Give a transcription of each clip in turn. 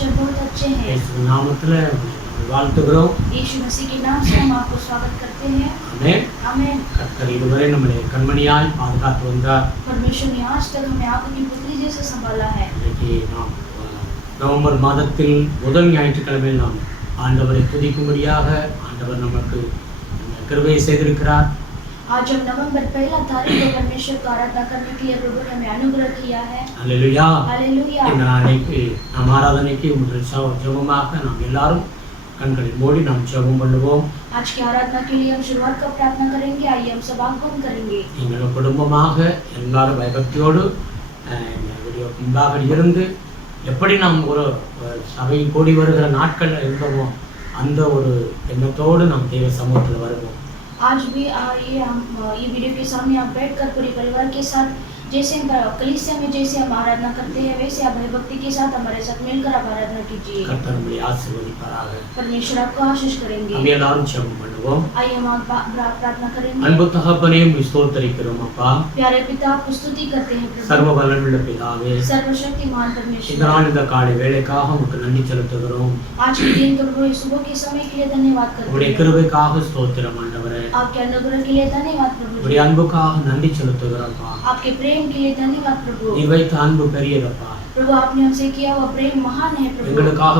परमेश्वर बहुत अच्छे हैं। இயேசு நாமத்துல வாழ்த்துகிறோம். यीशु मसीह के नाम से हम आपको स्वागत करते हैं। ஆமென். आमेन। கர்த்தர் இதுவரை நம்மை கண்மணியாய் பாதுகாத்து வந்தார். परमेश्वर ने आज तक हमें आंखों की पुतली जैसे संभाला है। இன்னைக்கு நாம் நவம்பர் மாதத்தில் முதல் ஞாயிற்றுக்கிழமையில் நாம் ஆண்டவரை துதிக்கும்படியாக ஆண்டவர் நமக்கு கிருபை செய்திருக்கிறார். आज जब नवंबर पहला तारीख को परमेश्वर को आराधना करने के लिए प्रभु ने हमें अनुग्रह किया है। हालेलुया. हालेलुया. இந்த நாளைக்கு நம் ஆராதனைக்கு முதல் ஜெபமாக நாம் எல்லாரும் கண்களை மூடி நாம் ஜெபம் பண்ணுவோம். आज की आराधना के लिए हम शुरुआत का प्रार्थना करेंगे। आइए हम सब आंख बंद करेंगे। நீங்கள் குடும்பமாக எல்லாரும் பயபக்தியோடு வீடியோ முன்பாக இருந்து எப்படி நாம் ஒரு சபை கூடி வருகிற நாட்களில் இருந்தோமோ அந்த ஒரு எண்ணத்தோடு நாம் தேவ சமூகத்தில் வருவோம். आज भी आइए हम ये वीडियो के सामने आप बैठकर पूरे परिवार के साथ जैसे कलीसिया में जैसे हम आराधना करते हैं वैसे आप भक्ति के साथ हमारे साथ मिलकर आप आराधना कीजिए। கர்த்தர் நம்மை ஆசீர்வதிப்பாராக. परमेश्वर आपको आशीष करेंगे। हम எல்லாரும் ஜெபம் பண்ணுவோம். आइए हम प्रार्थना करेंगे। அன்பு தகப்பனே உம்மை ஸ்தோத்திரிக்கிறோம் அப்பா. प्यारे पिता आपको स्तुति करते हैं प्रभु। சர்வ வல்லமையுள்ள பிதாவே, सर्वशक्तिमान परमेश्वर, இந்த நாள் இந்த காலை வேளைக்காக உமக்கு நன்றி செலுத்துகிறோம். आज के दिन प्रभु सुबह के समय के लिए धन्यवाद करते உம்முடைய हैं। கிருபைக்காக ஸ்தோத்திரம் ஆண்டவரே. आपके अनुग्रह के लिए धन्यवाद प्रभु। உம்முடைய அன்புக்காக நன்றி செலுத்துகிறோம் அப்பா. आपके प्रेम के लिए धन्यवाद प्रभु। நீர் வைத்த அன்பு பெரியதப்பா. प्रभु आपने हमसे किया हुआ प्रेम महान है प्रभु। எங்களுக்காக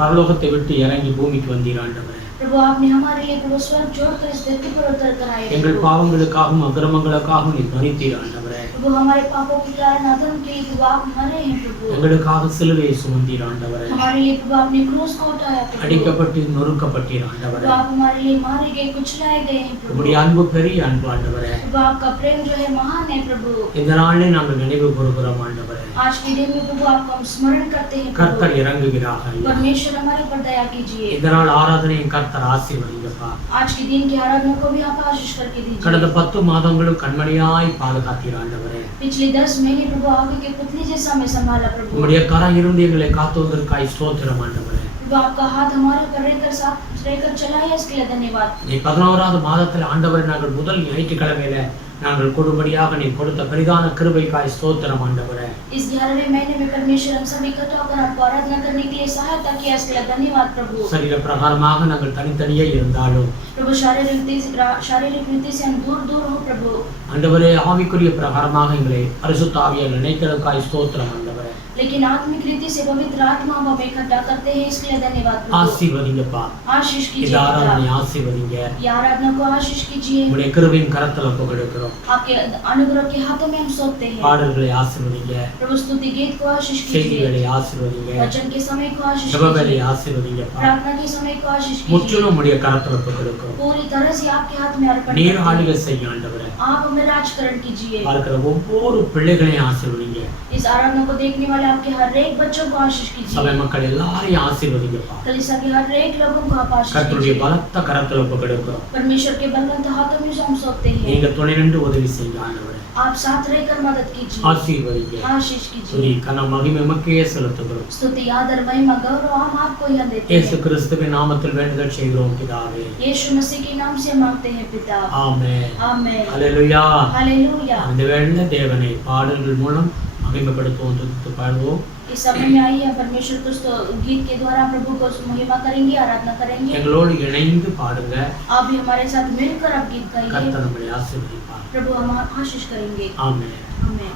பரலோகத்தை விட்டு இறங்கி பூமிக்கு வந்தீர் ஆண்டவரே. प्रभु आपने हमारे लिए प्रभु स्वर्ग छोड़कर इस धरती पर उतर कर आए। எங்கள் பாவங்களுக்காகவும் அக்கிரமங்களுக்காகவும் நீர் மரித்தீர் ஆண்டவரே. प्रभु हमारे पापों के कारण अधर्म के लिए प्रभु आप मरे हैं प्रभु। எங்களுக்காக சிலுவையை சுமந்தீர் ஆண்டவரே. हमारे लिए प्रभु आपने क्रूस को उठाया प्रभु। அடிக்கப்பட்டு நொறுக்கப்பட்டீர் ஆண்டவரே. प्रभु आप हमारे लिए मारे गए कुचलाए गए हैं प्रभु। உம்முடைய அன்பு பெரிய அன்பு ஆண்டவரே. प्रभु आपका प्रेम जो है महान है प्रभु। இந்த நாளிலே நாங்கள் நினைவு கூறுகிறோம் ஆண்டவரே. आज के दिन में प्रभु आपको हम स्मरण करते हैं கர்த்தர் प्रभु। இறங்குகிறார்கள். परमेश्वर हमारे ऊपर दया कीजिए। இந்த நாள் ஆராதனையை கர்த்தர் ஆசீர்வதிங்கப்பா. आज के दिन की आराधना को भी आप आशीष करके दीजिए। கடந்த 10 மாதங்களும் கண்மணியாய் பாதுகாத்தீர் ஆண்டவரே. पिछले 10 महीने प्रभु आगे के पुतली जैसा हमें संभाला प्रभु। உம்முடைய கரம் இருந்து எங்களை காத்துவதற்காய் ஸ்தோத்திரம் ஆண்டவரே. प्रभु आपका हाथ हमारे ऊपर रहकर साथ रहकर चलाया इसके लिए धन्यवाद। நீ 11வது மாதத்தில் ஆண்டவரே நாங்கள் முதல் ஞாயிற்றுக்கிழமையில நாங்கள் கொடுபடியாக நீ கொடுத்த பெரிதான கிருபைக்காய் ஸ்தோத்திரம் ஆண்டவரே. इस 11वें महीने में परमेश्वर हम सभी इकट्ठा होकर आपको आराधना करने के लिए सहायता किया इसके लिए धन्यवाद प्रभु। சரீர பிரகாரமாக நாங்கள் தனித்தனியே இருந்தாலும் प्रभु शारीरिक रीति से हम दूर दूर हो प्रभु। ஆண்டவரே ஆவிக்குரிய பிரகாரமாக எங்களை பரிசுத்த ஆவியால் நினைக்கிறதுக்காய் ஸ்தோத்திரம் ஆண்டவரே. लेकिन आत्मिक रीति से पवित्र आत्मा हम इकट्ठा करते हैं इसके लिए धन्यवाद प्रभु। ஆசீர்வதிங்கப்பா. आशीष இந்த कीजिए ஆராதனை ஆசீர்வதிங்க. ये आराधना को आशीष कीजिए। உம்முடைய கிருபையின் கரத்துல ஒப்புக்கொடுக்கிறோம். आपके अनुग्रह के हाथों में हम सौंपते हैं। பாடல்களை ஆசீர்வதிங்க. प्रभु स्तुति गीत को आशीष कीजिए। செய்திகளை ஆசீர்வதிங்க. वचन के समय को आशीष ஜெபவேளை कीजिए। ஆசீர்வதிங்கப்பா. प्रार्थना के समय को आशीष कीजिए। முற்றிலும் உம்முடைய கரத்துல ஒப்புக்கொடுக்கிறோம். पूरी तरह से आपके हाथ में अर्पण நீர் करते हैं। ஆளுகை செய்ய ஆண்டவரே. आप हमें राजकरण कीजिए। பார்க்கிற ஒவ்வொரு பிள்ளைகளையும் ஆசீர்வதிங்க. इस आराधना को देखने वाले आपके हर एक बच्चों को आशीष சபை कीजिए। மக்கள் எல்லாரையும் ஆசீர்வதிங்கப்பா. कलीसिया के हर एक लोगों को आप आशीष கர்த்தருடைய कीजिए। பலத்த கரத்துல ஒப்புக்கொடுக்கிறோம். परमेश्वर के बलवंत हाथों में हम सौंपते हैं। நீங்க துணை நின்று உதவி செய்ய ஆண்டவரே. आप साथ रहकर मदद कीजिए। ஆசீர்வதிங்க. आशीष துதி कीजिए। கன மகிமை உமக்கே செலுத்துகிறோம். स्तुति आदर महिमा गौरव हम आपको ही देते இயேசு हैं। கிறிஸ்துவின் நாமத்தில் வேண்டுதல் செய்கிறோம் பிதாவே. यीशु मसीह के नाम से मांगते हैं पिता। ஆமென். आमेन। ஹல்லேலூயா. हालेलुया। இந்த வேளையில தேவனை பாடல்கள் மூலம் மகிமைப்படுத்துவோம், துதித்து பாடுவோம். इस समय में आइए परमेश्वर को गीत के द्वारा प्रभु को महिमा करेंगे, आराधना करेंगे। எங்களோடு இணைந்து பாடுங்க. आप भी हमारे साथ मिलकर आप गीत गाइए। கர்த்தர் நம்மை ஆசீர்வதிப்பார். प्रभु हम आशीष करेंगे। ஆமென். आमेन।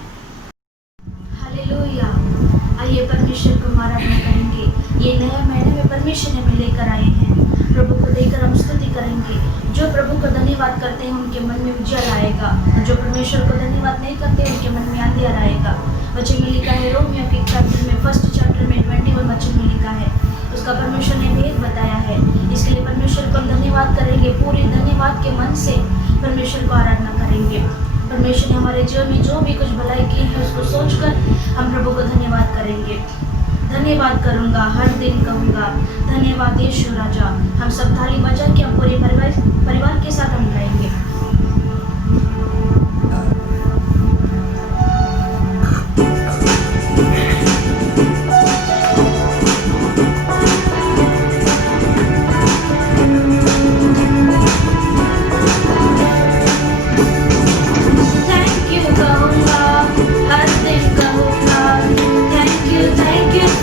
हालेलुया। आइए परमेश्वर को हम आराधना करेंगे। ये नया महीने में परमेश्वर हमें लेकर आए हैं। प्रभु को देकर हम स्तुति करेंगे। जो प्रभु को धन्यवाद करते हैं उनके मन में उजाला आएगा। जो परमेश्वर को धन्यवाद नहीं करते उनके मन में अंधेरा आएगा। वचन में लिखा है रोमियो के चैप्टर में 1 चैप्टर में 21 वचन में लिखा है, उसका परमेश्वर ने भेद बताया है। इसके लिए परमेश्वर को हम धन्यवाद करेंगे। पूरे धन्यवाद के मन से परमेश्वर को आराधना करेंगे। परमेश्वर ने हमारे जीवन में जो भी कुछ भलाई की है उसको सोचकर हम प्रभु को धन्यवाद करेंगे। धन्यवाद करूंगा, हर दिन कहूंगा धन्यवाद यीशु राजा। हम सब थाली बजा के हम पूरे परिवार के साथ हम गाएंगे।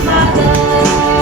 Father।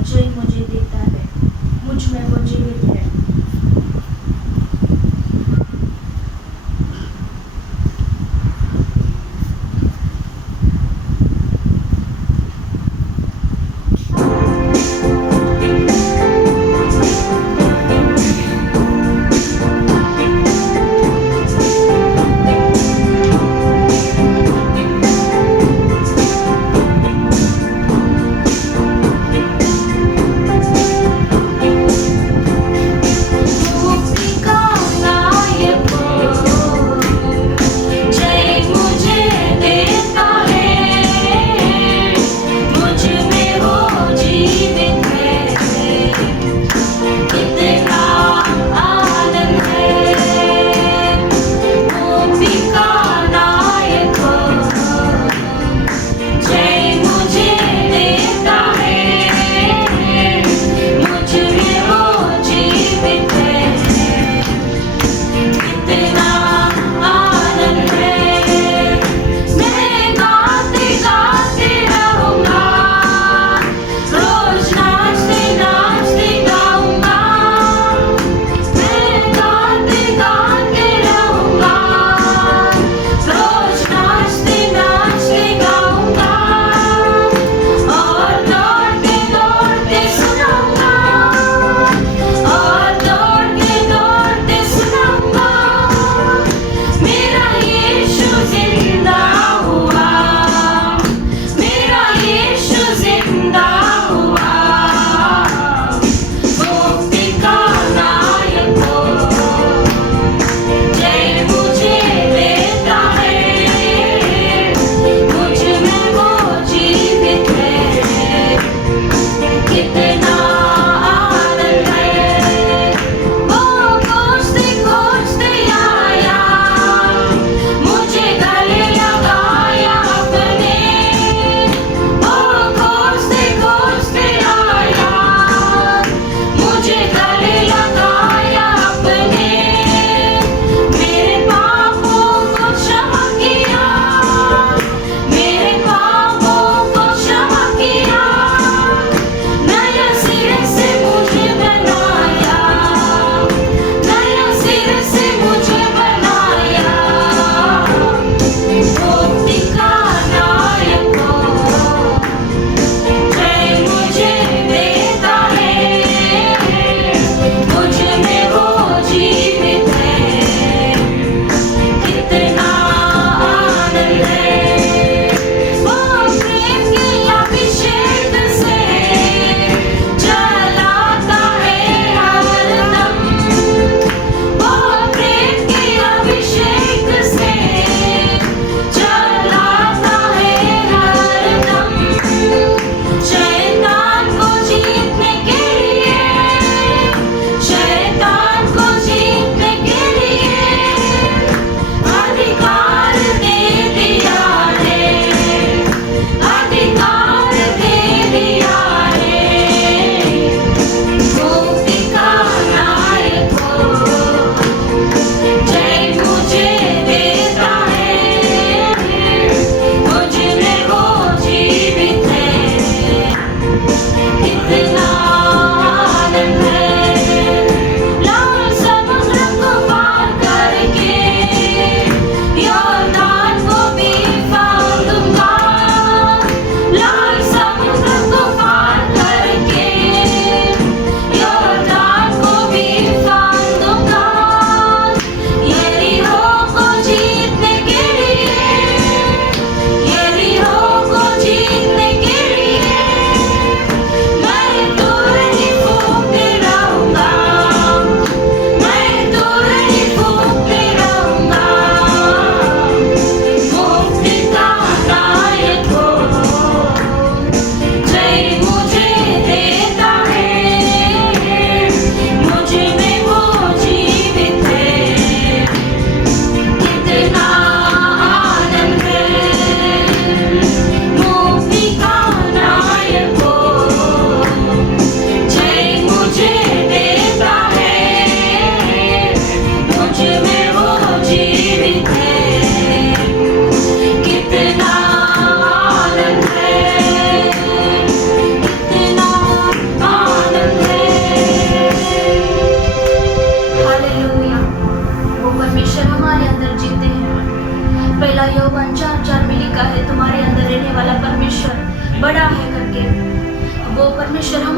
जय मुझे देता है, मुझ में वो जीवित है।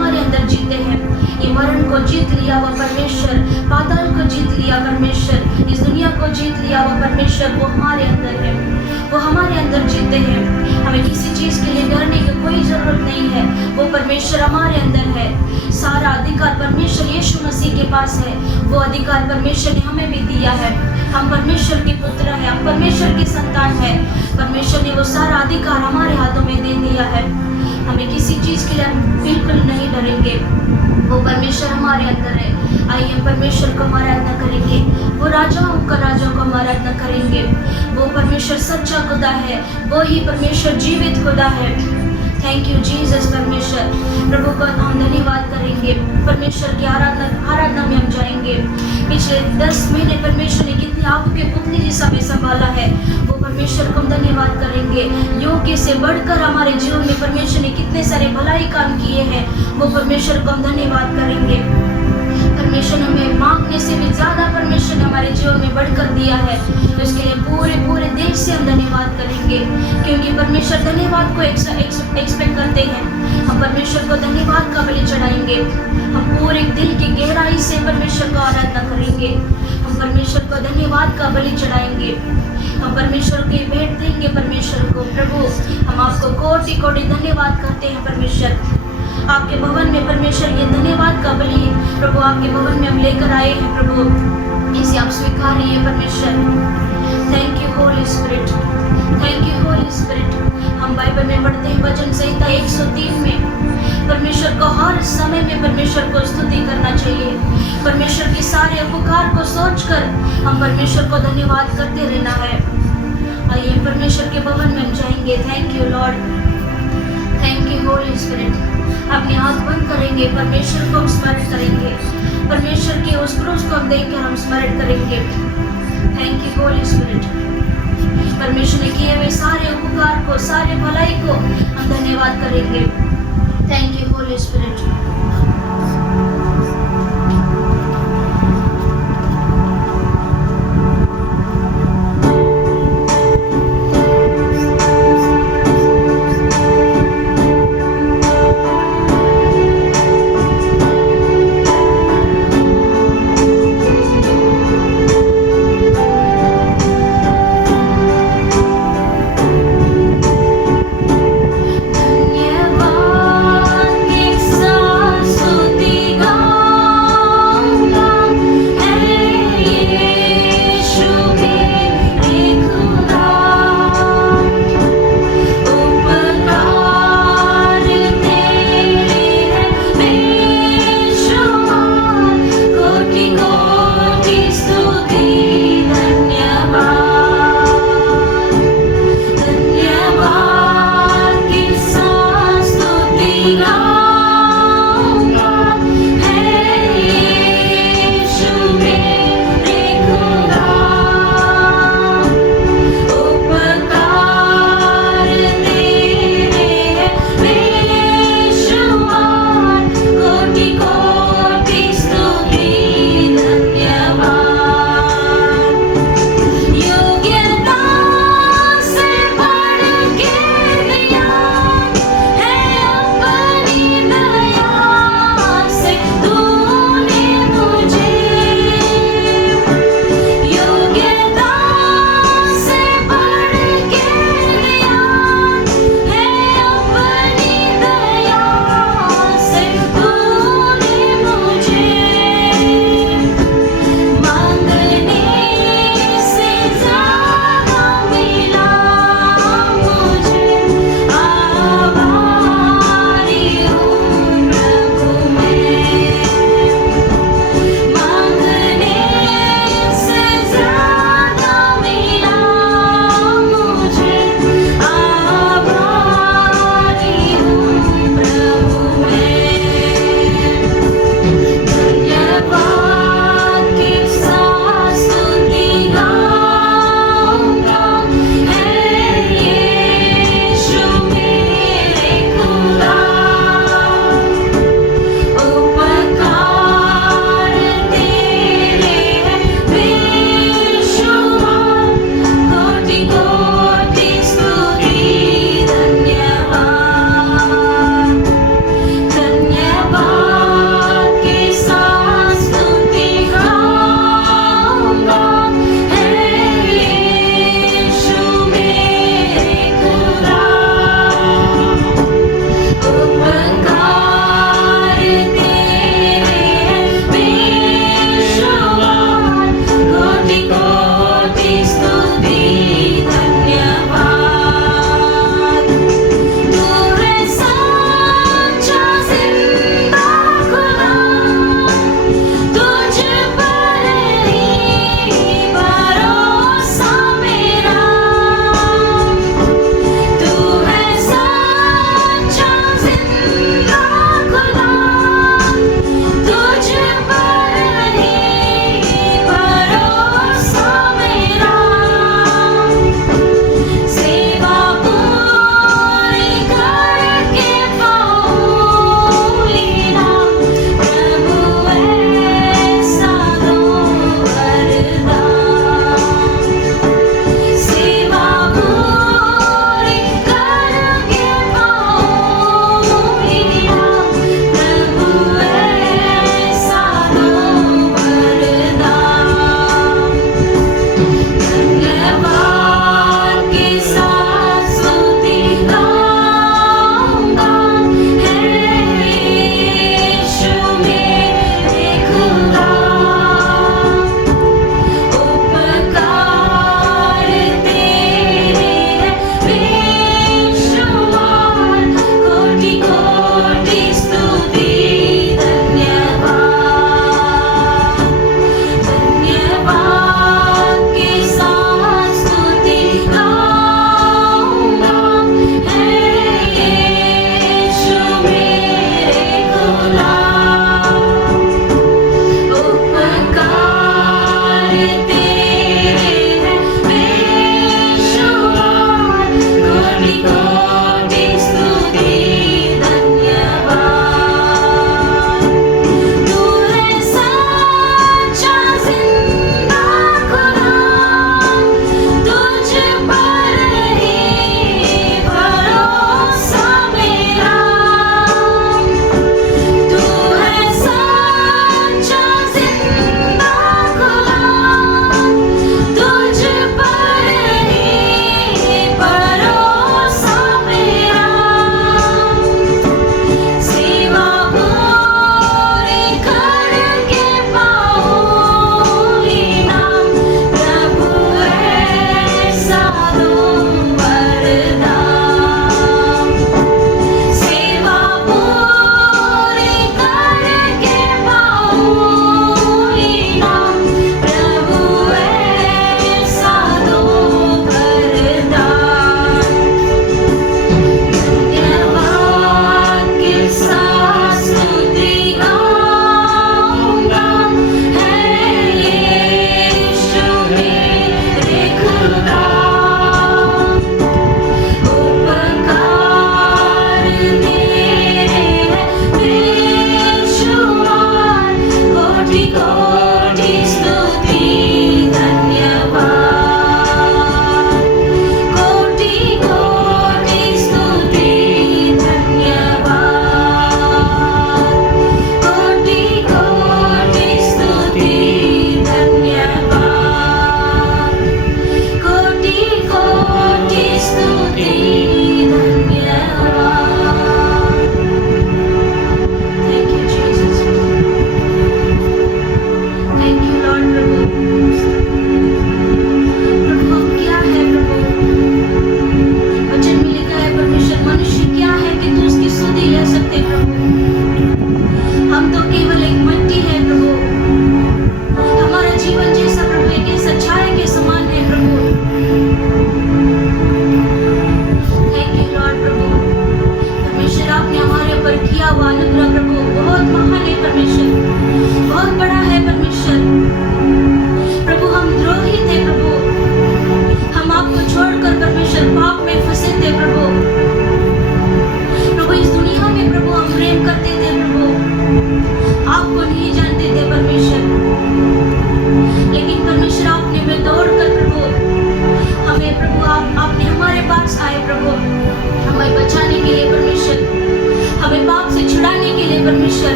हमारे अंदर जीते हैं। ये मरण को जीत लिया हुआ परमेश्वर, पाताल को जीत लिया परमेश्वर, इस दुनिया को जीत लिया हुआ परमेश्वर वो हमारे अंदर है, वो हमारे अंदर जीते हैं। हमें किसी चीज़ के लिए डरने की कोई ज़रूरत नहीं है, वो परमेश्वर हमारे अंदर है। सारा अधिकार परमेश्वर यीशु मसीह के पास है, वो अधिकार परमेश्वर ने हमें भी दिया है। हम परमेश्वर के पुत्र हैं, हम परमेश्वर की संतान हैं। परमेश्वर ने वो सारा अधिकार हमारे हाथों में दे दिया है। हमें किसी चीज़ के लिए बिल्कुल नहीं डरेंगे, वो परमेश्वर हमारे अंदर है। आइए परमेश्वर को हम आराधना करेंगे, वो राजाओं का राजा को हम आराधना करेंगे। वो परमेश्वर सच्चा खुदा है, वो ही परमेश्वर जीवित खुदा है। थैंक यू जीसस परमेश्वर। प्रभु का हम धन्यवाद करेंगे, परमेश्वर की आराधना में हम जाएंगे। पिछले 10 महीने परमेश्वर ने कितनी आंखों के पुतली जैसा हमें संभाला है, वो परमेश्वर को हम धन्यवाद करेंगे। योग्य से बढ़कर हमारे जीवन में परमेश्वर ने कितने सारे भलाई काम किए हैं, वो परमेश्वर को हम धन्यवाद करेंगे। परमेश्वर ने हमें मांगने से भी ज़्यादा परमेश्वर ने हमारे जीवन में बढ़कर दिया है, तो इसके लिए पूरे देश से हम धन्यवाद करेंगे, क्योंकि परमेश्वर धन्यवाद को एक्सपेक्ट करते हैं। हम परमेश्वर को धन्यवाद का बलि चढ़ाएंगे, हम पूरे दिल की गहराई से परमेश्वर को आराधना करेंगे, हम परमेश्वर को धन्यवाद का बलि चढ़ाएंगे, हम परमेश्वर की भेंट देंगे परमेश्वर को। प्रभु हम आपको कोटि कोटि धन्यवाद करते हैं परमेश्वर। आपके भवन में परमेश्वर ये धन्यवाद का बलि प्रभु आपके भवन में हम लेकर आए हैं। प्रभु इसे आप स्वीकारिए परमेश्वर। Thank you holy spirit, thank you holy spirit. हम बाइबल में पढ़ते हैं वचन संहिता 103 में परमेश्वर को हर समय में परमेश्वर को स्तुति करना चाहिए। परमेश्वर के सारे उपकार को सोचकर हम परमेश्वर को धन्यवाद करते रहना है। आइए परमेश्वर के भवन में हम जाएंगे। Thank you Lord, thank you holy spirit. अपनी आँख बंद करेंगे, परमेश्वर को हम स्मरण करेंगे, परमेश्वर के उस क्रूस को हम देखकर हम स्मरण करेंगे। Thank you holy spirit. परमेश्वर ने किए हुए सारे उपकार को, सारे भलाई को हम धन्यवाद करेंगे। Thank you holy spirit. धन्यवाद एक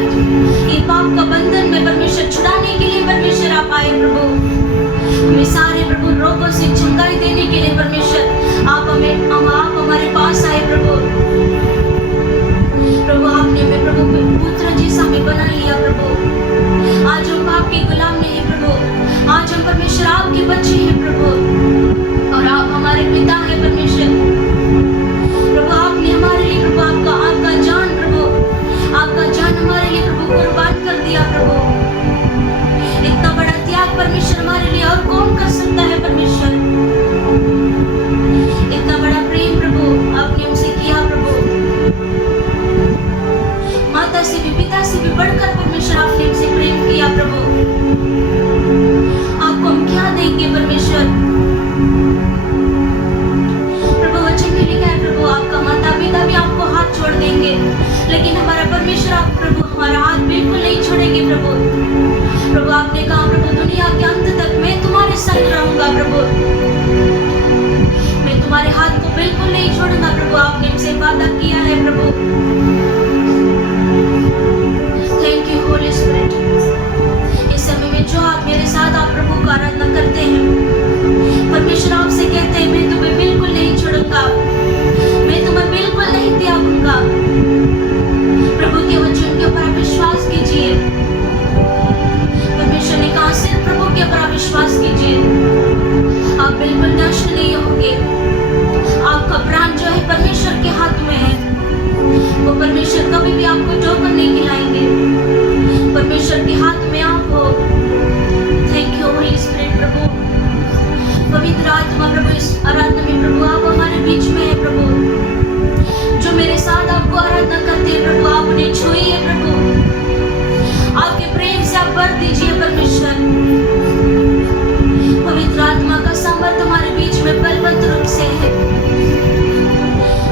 ये पाप का बंधन में परमेश्वर छुड़ाने के लिए परमेश्वर आप आए प्रभु। हमें सारे प्रभु रोगों से चंगाई देने के लिए परमेश्वर आप हमारे पास आए प्रभु। प्रभु आपने हमें प्रभु पुत्र जैसा हमें बना लिया प्रभु। आज हम पाप के गुलाम नहीं प्रभु, आज हम परमेश्वर आपके बच्चे हैं प्रभु, और आप हमारे पिता हैं परमेश्वर। प्रभु आपने हमारे लिए प्रभु आपका जान प्रभु, आपका जान हमारे लिए प्रभु कुर्बान कर दिया प्रभु। इतना बड़ा त्याग परमेश्वर हमारे लिए और कौन कर सकता है परमेश्वर। इतना बड़ा प्रेम प्रभु आपने हमसे किया प्रभु। माता से भी पिता से भी बढ़कर परमेश्वर आपने हमसे प्रेम किया प्रभु। आपको हम क्या देंगे परमेश्वर। प्रभु वचन में लिखा है प्रभु आपका माता पिता भी आपको हाथ छोड़ देंगे, लेकिन हमारा परमेश्वर आप प्रभु हमारा हाथ बिल्कुल नहीं छोड़ेंगे प्रभु। प्रभु आपने कहा प्रभु दुनिया के अंत तक मैं तुम्हारे संग रहूंगा प्रभु, मैं तुम्हारे हाथ को बिल्कुल नहीं छोड़ूंगा प्रभु। आपने हमसे वादा किया है प्रभु। Thank you holy spirit. इस समय में जो आप मेरे साथ आप प्रभु का आराधना करते हैं, परमेश्वर आपसे कहते हैं मैं तुम्हें बिल्कुल नहीं छोड़ूंगा, मैं तुम्हें बिल्कुल नहीं त्यागूंगा। प्रभु के वचन के ऊपर आप विश्वास कीजिए। परमेश्वर ने कहा सिर्फ प्रभु के ऊपर आप विश्वास कीजिए, आप बिल्कुल नष्ट नहीं होंगे। आपका प्राण जो है परमेश्वर के हाथ में है, वो परमेश्वर कभी भी आपको ठोकर नहीं खिलाएंगे। परमेश्वर के हाथ में आप हो। थैंक यू होली स्पिरिट प्रभु। पवित्र आत्मा प्रभु इस आराधना में प्रभु आप हमारे बीच में है प्रभु। जो मेरे साथ आपको आराधना करते हैं प्रभु आप उन्हें छुइए प्रभु, आपके प्रेम से आप भर दीजिए परमेश्वर। पवित्र आत्मा का सामर्थ हमारे बीच में बलवंत रूप से है।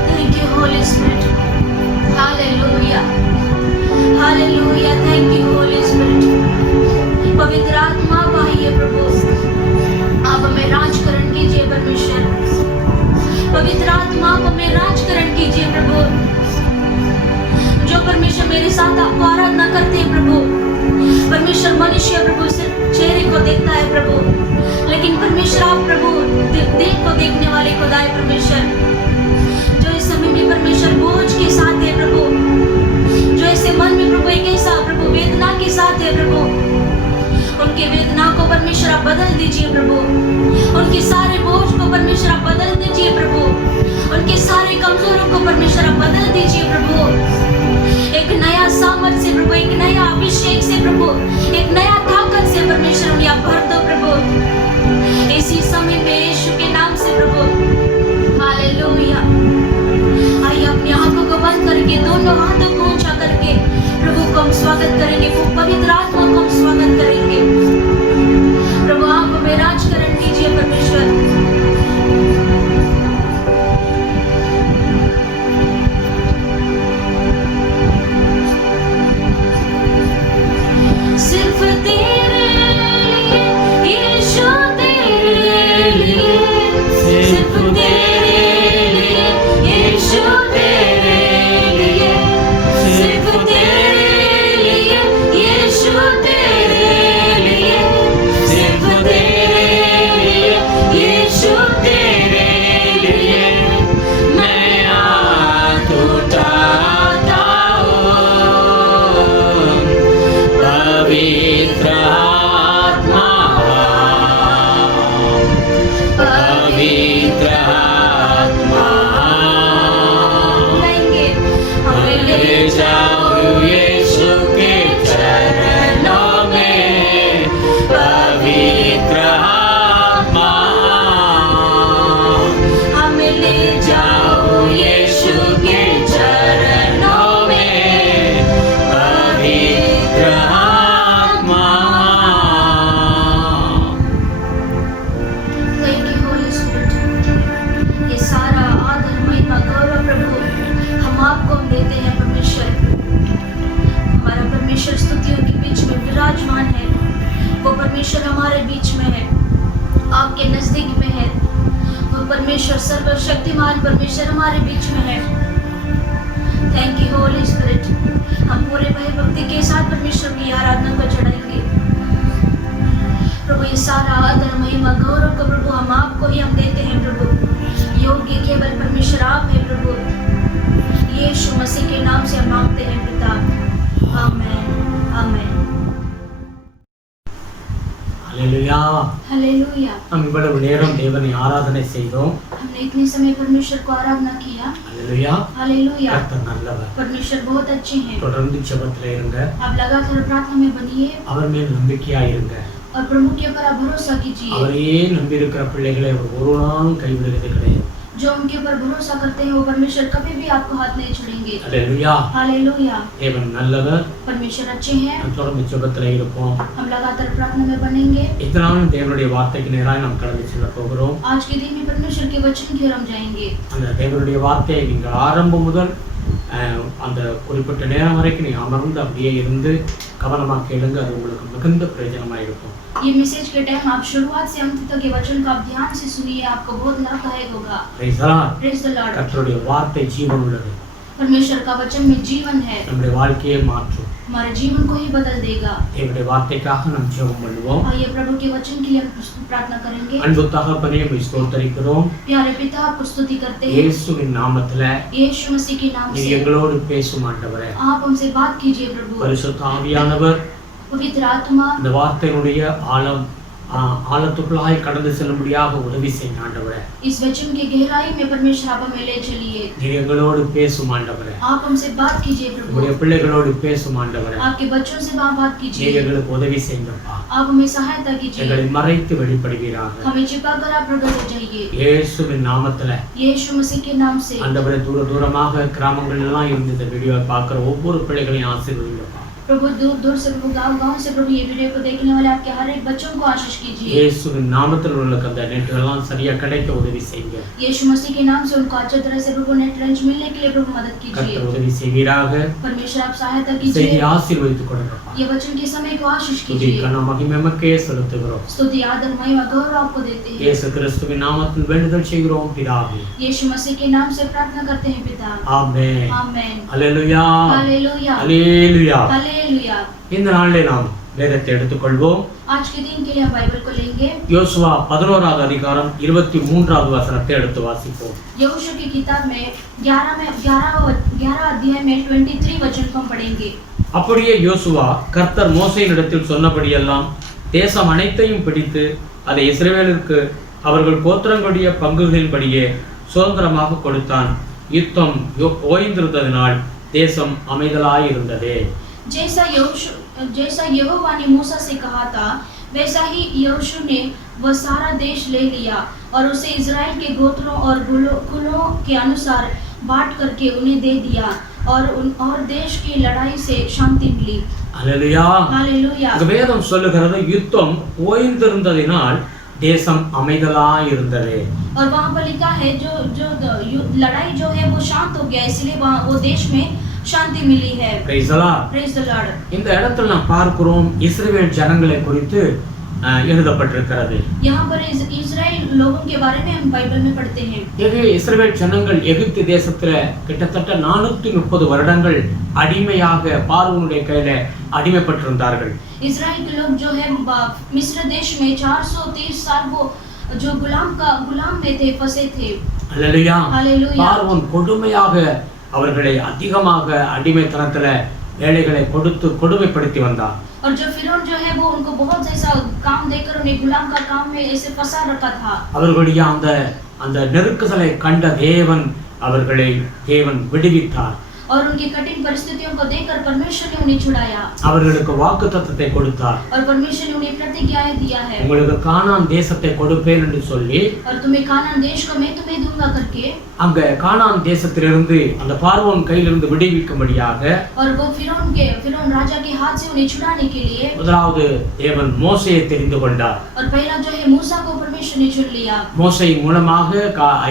Thank you holy spirit. Hallelujah hallelujah. Thank you holy spirit. पवित्र आत्मा आप आइए प्रभु, आप हमें राजकरण कीजिए परमेश्वर। पवित्र आत्मा आप हमें राजकरण कीजिए प्रभु। जो परमेश्वर मेरे साथ आपको आराधना करते हैं प्रभु, परमेश्वर मनुष्य प्रभु सिर्फ चेहरे को देखता है प्रभु, लेकिन परमेश्वर आप प्रभु दिल को देखने वाले खुदा है परमेश्वर। जो इस समय में परमेश्वर बोझ के साथ है प्रभु, जो ऐसे मन में प्रभु एक ऐसा प्रभु वेदना के साथ है प्रभु, उनके वेदना को परमेश्वर आप बदल दीजिए प्रभु। उनके सारे बोझ को परमेश्वर आप बदल दीजिए प्रभु। उनके सारे कमजोरों को परमेश्वर आप बदल दीजिए प्रभु। एक नया सामर्थ से प्रभु, एक नया अभिषेक से प्रभु, एक नया ताकत से परमेश्वर उन्हें आप भर दो प्रभु। इसी समय में यीशु के नाम से प्रभु। हालेलुया। आइए अपनी आंखों को बंद करके दोनों हाथों को ऊंचा करके प्रभु को हम स्वागत करेंगे, वो पवित्र आत्मा को हम स्वागत करेंगे। प्रभु आप हमें राजकरण कीजिए परमेश्वर। सिर्फ तेरे लिए यीशु, तेरे लिए सिर्फ तेरे लिए यीशु, तेरे लिए सिर्फ तेरे लिए यीशु, तेरे लिए सिर्फ तेरे लिए यीशु, तेरे लिए मैं हाथ उठाता हूँ। पवित्र आत्मा, पवित्र आत्मा हमें ले जाओ यीशु के चरणों में। पवित्र आत्मा हमें ले जाओ यीशु के चरणों में। पवित्र आत्मा। Thank you holy spirit. ये सारा आदर महिमा गौरव प्रभु हम आपको देते हैं परमेश्वर। हमारा परमेश्वर स्तुतियों के बीच में विराजमान है, वो परमेश्वर हमारे बीच में है, आपके नजदीक में है। वो परमेश्वर सर्वशक्तिमान परमेश्वर हमारे बीच में है। Thank you holy spirit. हम पूरे भय भक्ति के साथ परमेश्वर की आराधना को चढ़ाएंगे। प्रभु ये सारा आदर महिमा गौरव को प्रभु हम आपको ही हम देते हैं प्रभु। योग्य केवल परमेश्वर आप है प्रभु। यीशु मसीह के नाम से हम मांगते हैं पिता, आमेन आमेन। ஹல்லேலூயா. हालेलुया। நாம் இவ்வளவு நேரம் தேவனை ஆராதனை செய்தோம். हमने इतने समय परमेश्वर को आराधना किया। ஹல்லேலூயா. हालेलुया। கர்த்தர் நல்லவர். परमेश्वर बहुत अच्छे हैं। தொடர்ந்து ஜெபத்திலே இருங்க. आप लगातार प्रार्थना में बनिए அவர் மேல் நம்பிக்கையா இருங்க. और प्रभु के ऊपर आप भरोसा कीजिए। அவரையே நம்பி இருக்கிற பிள்ளைகளை அவர் ஒரு நாளும் கைவிடுவது கிடையாது. जो उनके ऊपर भरोसा करते हैं वो परमेश्वर कभी भी आपको हाथ नहीं छोड़ेंगे। ஹல்லேலூயா. हालेलुया। தேவன் நல்லவர். परमेश्वर अच्छे हैं। நாம் தொடர்ந்து ஜெபத்திலே இருப்போம். हम लगातार प्रार्थना में बनेंगे। இதனாலும் தேவனுடைய வார்த்தைக்கு நேராக நாம் கடந்து செல்ல போகிறோம். आज के दिन में परमेश्वर के वचन की ओर हम जाएंगे। அந்த தேவனுடைய வார்த்தையை நீங்கள் ஆரம்பம் முதல் அந்த குறிப்பிட்ட நேரம் வரைக்கும் நீங்க அமர்ந்து அப்படியே இருந்து கவனமா கேளுங்க. அது உங்களுக்கு மிகுந்த பிரயோஜனமா இருக்கும். ये मैसेज के टाइम आप शुरुआत से अंत तक ये वचन को आप ध्यान से सुनिए, आपको बहुत लाभदायक होगा। Praise the Lord. Praise the Lord. கர்த்தருடைய வார்த்தை ஜீவன் உள்ளது. परमेश्वर का वचन में जीवन है। நம்முடைய வாழ்க்கையை மாற்றும். हमारे जीवन को ही बदल देगा। தேவனுடைய வார்த்தைக்காக நாம் ஜெபம் பண்ணுவோம். आइए प्रभु के वचन के लिए हम प्रार्थना करेंगे। அன்பு தகப்பனே உம்மை ஸ்தோத்திரிக்கிறோம். प्यारे पिता आपको स्तुति करते हैं। இயேசுவின் நாமத்திலே यीशु मसीह के नाम நீர் से எங்களோடு பேசும் ஆண்டவரே. आप हमसे बात कीजिए प्रभु। பரிசுத்த ஆவியானவர் पवित्र आत्मा இந்த வார்த்தையினுடைய ஆழத்துக்குள்ளாய் கடந்து செல்லும்படியாக உதவி செய்யும் ஆண்டவரே. इस वचन की गहराई में परमेश्वर आप हमें ले चलिए। நீர் எங்களோடு பேசும் ஆண்டவரே. आप हमसे बात कीजिए प्रभु। உம்முடைய பிள்ளைகளோடு பேசும் ஆண்டவரே. आपके बच्चों से आप बात நீர் कीजिए। எங்களுக்கு உதவி செய்யுங்கப்பா. आप हमें सहायता कीजिए। எங்களை மறைத்து வெளிப்படுவீராக. हमें छिपाकर आप प्रकट हो जाइए। இயேசுவின் நாமத்திலே यीशु मसीह के नाम से ஆண்டவரே தூரமாக கிராமங்கள் எல்லாம் இருந்து இந்த வீடியோவை பார்க்குற ஒவ்வொரு பிள்ளைகளையும் ஆசீர்வதிங்கப்பா. प्रभु दूर दूर से प्रभु गांव से प्रभु ये वीडियो को देखने वाले आपके हर एक बच्चों को आशीष कीजिए। இயேசுவின் நாமத்தில் உங்களுக்கு அந்த நெட்லாம் சரியா கிடைக்க உதவி செய்யுங்க. यीशु मसीह के नाम से उनको अच्छी तरह से प्रभु नेट रेंज मिलने के लिए प्रभु मदद कीजिए। கர்த்தர் உதவி செய்வீராக. परमेश्वर आप सहायता செய்தி कीजिए। ஆசீர்வதித்து கொடுங்கப்பா. ये वचन के समय को आशीष துதி कीजिए। கன மகிமைக்கே செலுத்துகிறோம். स्तुति आदर महिमा गौरव आपको देते हैं। இயேசு கிறிஸ்துவின் நாமத்தில் வேண்டுதல் செய்கிறோம் பிதாவே. यीशु मसीह के नाम से प्रार्थना करते हैं पिता, ஆமென். आमेन। அல்லேலூயா. हालेलुया அல்லேலூயா. हालेलुया। இந்த நாளிலே நாம் வேதத்தை எடுத்துக்கொள்வோம். आज के दिन के लिए हम बाइबल को लेंगे। யோசுவா 11வது அதிகாரம் 23வது வசனத்தை எடுத்து வாசிப்போம். यहोशू की किताब में 11 अध्याय में 23 वचन को हम पढ़ेंगे। அப்படியே யோசுவா கர்த்தர் மோசேயினிடத்தில் சொன்னபடியெல்லாம் தேசம் அனைத்தையும் பிடித்து அதை இஸ்ரவேலுக்கு அவர்கள் கோத்திரங்களுடைய பங்குகளின்படியே சுதந்திரமாக கொடுத்தான். யுத்தம் ஓய்ந்திருந்ததினால் தேசம் அமைதலாயிருந்தது. जैसा यहोवा ने मूसा से कहा था वैसा ही यहोशू ने वह सारा देश ले लिया और उसे इज़राइल के गोत्रों और कुलों के अनुसार बांट करके उन्हें दे दिया और देश की लड़ाई से शांति मिली। அல்லேலூயா. हालेलुया। வேதம் சொல்லுகிறது யுத்தம் ஓய்ந்திருந்ததினால் தேசம் அமைதலாயிருந்தது. और वहाँ पर लिखा है जो लड़ाई जो है वो शांत हो गया, इसलिए वहाँ वो देश में शांति मिली है। Praise the Lord. Praise the Lord। இந்த இடத்துல நாம் பார்க்கிறோம் இஸ்ரவேல் ஜனங்களை குறித்து எழுதப்பட்டிருக்கிறது. यहाँ पर इज़राइल लोगों के बारे में हम बाइबल में पढ़ते हैं। இஸ்ரவேல் ஜனங்கள் எகிப்து தேசத்துல கிட்டத்தட்ட 430 வருடங்கள் அடிமையாக பார்வோனுடைய கையில அடிமைப்பட்டிருந்தார்கள். इज़राइल के लोग जो है मिस्र देश में 430 साल वो जो गुलाम में थे, फंसे थे। அல்லேலூயா. हालेलुया। பார்வோன் கொடுமையாக அவர்களை அதிகமாக அடிமைத்தனத்துல வேலைகளை கொடுத்து கொடுமைப்படுத்தி வந்தார். और जो फिरौन जो है वो उनको बहुत ऐसा काम देकर उन्हें गुलाम का काम में ऐसे फंसा रखा था। அவர்களுடைய அந்த நெருக்குதலை கண்ட தேவன் அவர்களை விடுவித்தார். और उनकी कठिन परिस्थितियों को देखकर परमेश्वर ने उन्हें छुड़ाया। அவர்களுக்கு வாக்குத்தத்தத்தை கொடுத்தார். और परमेश्वर ने उन्हें प्रतिज्ञाएं दिया है। உங்களுக்கு கானான் தேசத்தை கொடுப்பேன் என்று சொல்லி और तुम्हें कानान देश को मैं तुम्हें दूंगा करके அங்க கானான் தேசத்திலிருந்து அந்த பார்வோன் கையிலிருந்து விடுவிக்கும்படியாக और वो फिरौन राजा के हाथ से उन्हें छुड़ाने के लिए முதலாவது தேவன் மோசேயை தெரிந்து கொண்டார். और पहला जो है मूसा को परमेश्वर ने चुन लिया। மோசே மூலமாக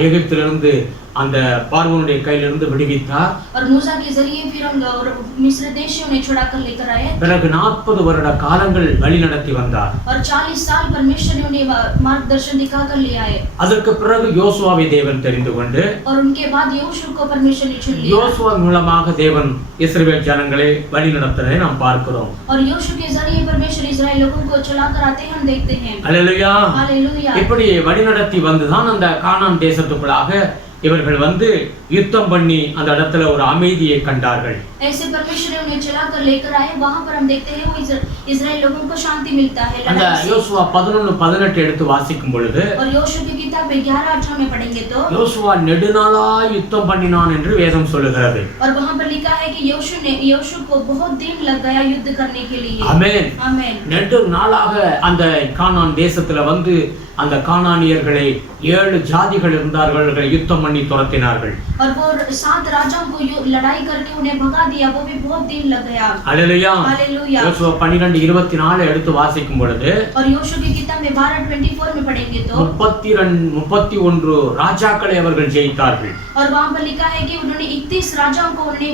எகிப்திலிருந்து அந்த பார்வோனுடைய கையிலிருந்து விடுவித்தார். और मूसा के जरिए फिर हम मिस्र देश से उन्हें छुड़ाकर लेकर आए. பிறகு 40 வருட காலங்கள் வழி நடத்தி வந்தார். और 40 साल परमेश्वर ने उन्हें मार्गदर्शन दिखाकर ले आए. அதற்கு பிறகு யோசுவாவை தேவன் தெரிந்து கொண்டு और उनके बाद यहोशू को परमेश्वर ने चुन लिया. யோசுவா மூலமாக தேவன் இஸ்ரவேல் ஜனங்களை வழி நடத்துவதை நாம் பார்க்கிறோம். और यहोशू के जरिए परमेश्वर इस्राएल लोगों को चलाकर आते हैं हम देखते हैं. அல்லேலூயா. हालेलुया. இப்படி வழி நடத்தி வந்துதான் அந்த கானான் தேசத்துக்குள்ளாக இவர்கள் வந்து யுத்தம் பண்ணி அந்த இடத்துல ஒரு அமைதியை கண்டார்கள். ऐसे परमेश्वर ने उन्हें चलाकर लेकर आए. वहां पर हम देखते हैं वो इस्राएल लोगों को शांति मिलता है. அந்த யோசுவா 11:18 எடுத்து வாசிக்கும் பொழுது और यहोशू की किताब 11:18 में पढ़ेंगे तो யோசுவா நெடுநாளாய் யுத்தம் பண்ணினான் என்று வேதம் சொல்லுகிறது. और वहां पर लिखा है कि यहोशू को बहुत दिन लग गया युद्ध करने के लिए. ஆமென். आमेन. நெடுநாளாக அந்த கானான் தேசத்துல வந்து அந்த கானானியர்களை 7 ஜாதிகள் இருந்தார்கள், யுத்தம் பண்ணி துரத்தினார்கள். और वो 7 राजाओं को लड़ाई करके उन्हें भगा दिया. वो भी बहुत दिन लग गया. हालेलुया. हालेलुया. யோசுவா 12:24 எடுத்து வாசிக்கும் பொழுது और यहोशू की किताब में 12:24 में पढ़ेंगे तो 31 ராஜாக்களை அவர்கள் ஜெயித்தார்கள். और वहां पर लिखा है कि उन्होंने 31 राजाओं को उन्होंने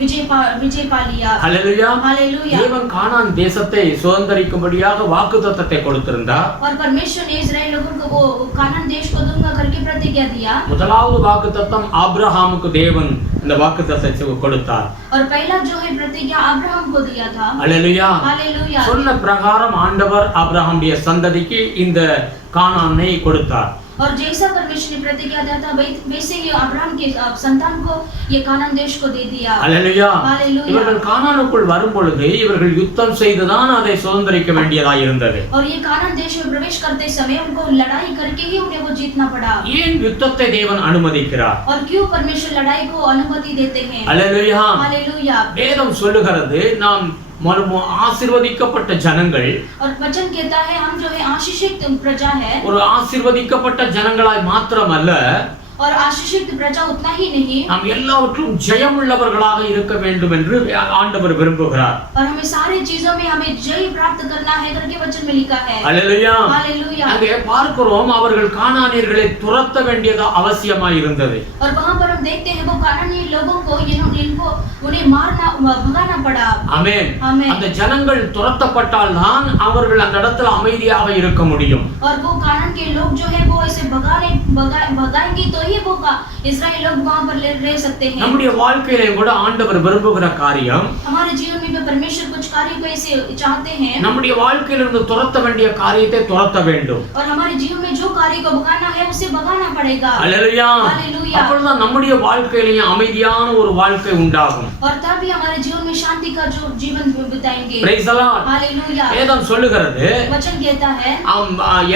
विजय पा लिया. हालेलुया. हालेलुया. தேவன் கானான் தேசத்தை சுதந்தரிக்கும்படியாக வாக்குத்தத்தத்தை கொடுத்திருந்தார். और परमेश्वर ने इस्राएल लोगों को वो कानान देश को दूंगा करके प्रतिज्ञा दिया. முதலாவது வாக்குத்தத்தம் ஆபிரகாமுக்கு தேவன் இந்த வாக்குத்தத்தத்தை கொடுத்தார். और पहला जो है प्रतिज्ञा अब्राहम को दिया था. हालेलुया. हालेलुया. சொன்ன பிரகாரம் ஆண்டவர் ஆபிரகாமுடைய சந்ததிக்கு இந்த கானானை கொடுத்தார். और जैसा परमेश्वर ने प्रतिज्ञा दिया था वैसे ही अब्राहम के संतान को ये कानान देश को दे दिया. हालेलुया. हालेलुया. இவர்கள் கானானுக்குள் வரும் பொழுது இவர்கள் யுத்தம் செய்துதான் அதை சுதந்தரிக்க வேண்டியதாக இருந்தது. और ये कानान देश में प्रवेश करते समय उनको लड़ाई करके ही उन्हें वो जीतना पड़ा. ஏன் யுத்தத்தை தேவன் அனுமதிக்கிறார்? और क्यों परमेश्वर लड़ाई को अनुमति देते हैं? हालेलुया. हालेलुया. வேதம் சொல்லுகிறது நாம் ஆசீர்வதிக்கப்பட்ட ஜனங்கள். और वचन कहता है हम जो है आशीषित प्रजा है. ஒரு ஆசீர்வதிக்கப்பட்ட ஜனங்களாய் மாத்திரமல்ல, और आशीषित प्रजा उतना ही नहीं, நாம் எல்லாவற்றிலும் ஜெயமுள்ளவர்களாக இருக்க வேண்டும் என்று ஆண்டவர் விரும்புகிறார். और हमें सारी चीजों में हमें जय प्राप्त करना है करके वचन में लिखा है. हालेलुया. हालेलुया. அங்கே பார்க்கிறோம் அவர்கள் கானானியர்களை துரத்த வேண்டியது அவசியமாய் இருந்தது. और वहां पर हम देखते हैं वो कानानी लोगों को इनको उन्हें मारना भगाना पड़ा. ஆமென். आमेन. அந்த ஜனங்கள் துரத்தப்பட்டால் தான் அவர்கள் அந்த இடத்துல அமைதியாக இருக்க முடியும். और वो कानान के लोग जो है वो ऐसे भगाएंगे तो ही वो इस्राएल लोग वहां पर रह सकते हैं. நம்முடைய வாழ்க்கையிலே கூட ஆண்டவர் விரும்புகிற காரியம், हमारे जीवन में भी परमेश्वर कुछ कार्य को ऐसे चाहते हैं. நம்முடைய வாழ்க்கையிலிருந்து துரத்த வேண்டிய காரியத்தை துரத்த வேண்டும். और हमारे जीवन में जो कार्य को भगाना है उसे भगाना पड़ेगा. हालेलुया. हालेलुया. அப்பொழுதுதான் நம்முடைய வாழ்க்கையிலேயே அமைதியான ஒரு வாழ்க்கை உண்டாகும். और तभी हमारे जीवन में शांति का जो जीवन बिताएंगे. Praise the Lord. हालेलुया. வேதம் சொல்லுகிறது, वचन कहता है.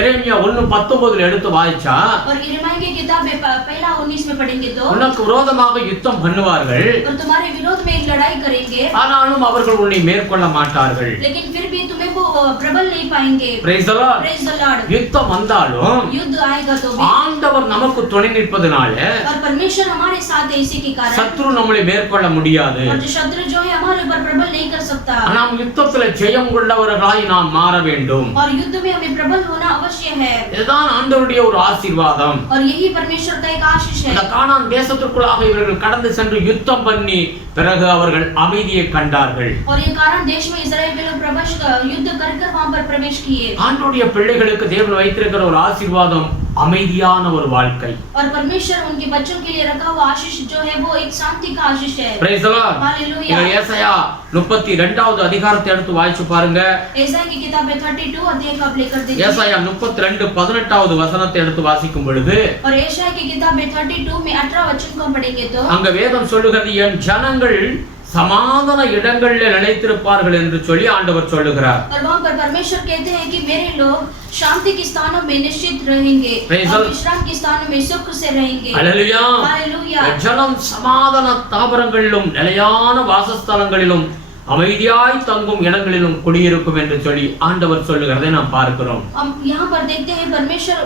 எரேமியா 1:19 எடுத்து வாசிச்சா, और यिर्मयाह की किताब में पहला 19 में पढ़ेंगे तो உனக்கு விரோதமாக யுத்தம் பண்ணுவார்கள், और तुम्हारे विरोध में एक लड़ाई करेंगे, ஆனாலும் அவர்கள் உன்னை மேற்கொள்ள மாட்டார்கள். लेकिन फिर भी तुम्हें वो प्रबल नहीं पाएंगे. Praise the Lord. Praise the Lord. யுத்தம் வந்தாலும் युद्ध आएगा तो भी, ஆண்டவர் நமக்கு துணை நிற்பதனால और परमेश्वर हमारे साथ है इसी के कारण, சத்ரு நம்மளை மேற்கொள்ள முடியாது. और जो शत्रु जो है हमारे ऊपर प्रबल नहीं कर सकता. நாம் யுத்தத்துல ஜெயம் கொண்டவர்களாய் நாம் மாற வேண்டும். और युद्ध में हमें प्रबल होना अवश्य है. இதுதான் ஆண்டவருடைய ஒரு ஆசீர்வாதம். और यही परमेश्वर का एक आशीष है. இந்த கானான் தேசத்திற்குள்ளாக இவர்கள் கடந்து சென்று யுத்தம் பண்ணி பிறகு அவர்கள் அமைதியை கண்டார்கள். और ये कारण देश में इस्राएल के लोग प्रवेश युद्ध कर वहां पर प्रवेश किए. ஆண்டவருடைய பிள்ளைகளுக்கு தேவன் வைத்திருக்கிற ஒரு ஆசீர்வாதம் அமைதியான ஒரு வாழ்க்கை. और परमेश्वर उनके बच्चों के लिए रखा हुआ आशीष जो है वो एक शांति का आशीष है. Praise the Lord. हालेलुया. ஏசாயா 32வது அதிகாரத்தை எடுத்து வாசிச்சு பாருங்க. ஏசாயா की किताब में 32 अध्याय का लेकर देखिए. ஏசாயா 32:18வது வசனத்தை எடுத்து வாசிக்கும் பொழுது, और ஏசாயா की किताब में 32 में 18 वचन को पढ़ेंगे तो அங்க வேதம் சொல்லுகிறது, என் ஜனங்கள் சமாதான இடங்களில் நிலைத்திருப்பார்கள் என்று சொல்லி ஆண்டவர் சொல்லுகிறார். और वहां पर परमेश्वर कहते हैं कि मेरे लोग शांति के स्थानों में निश्चित रहेंगे और विश्राम के स्थानों में सुख से रहेंगे. हालेलुया. हालेलुया. ஜனம் சமாதான தாபரங்களிலும் நிலையான வாசஸ்தலங்களிலும் அமைதியாய் தங்கும் இடங்களிலும் குடியிருக்கும் என்று சொல்லி ஆண்டவர் சொல்லுகிறதை நாம் பார்க்கிறோம். हम यहाँ पर देखते हैं परमेश्वर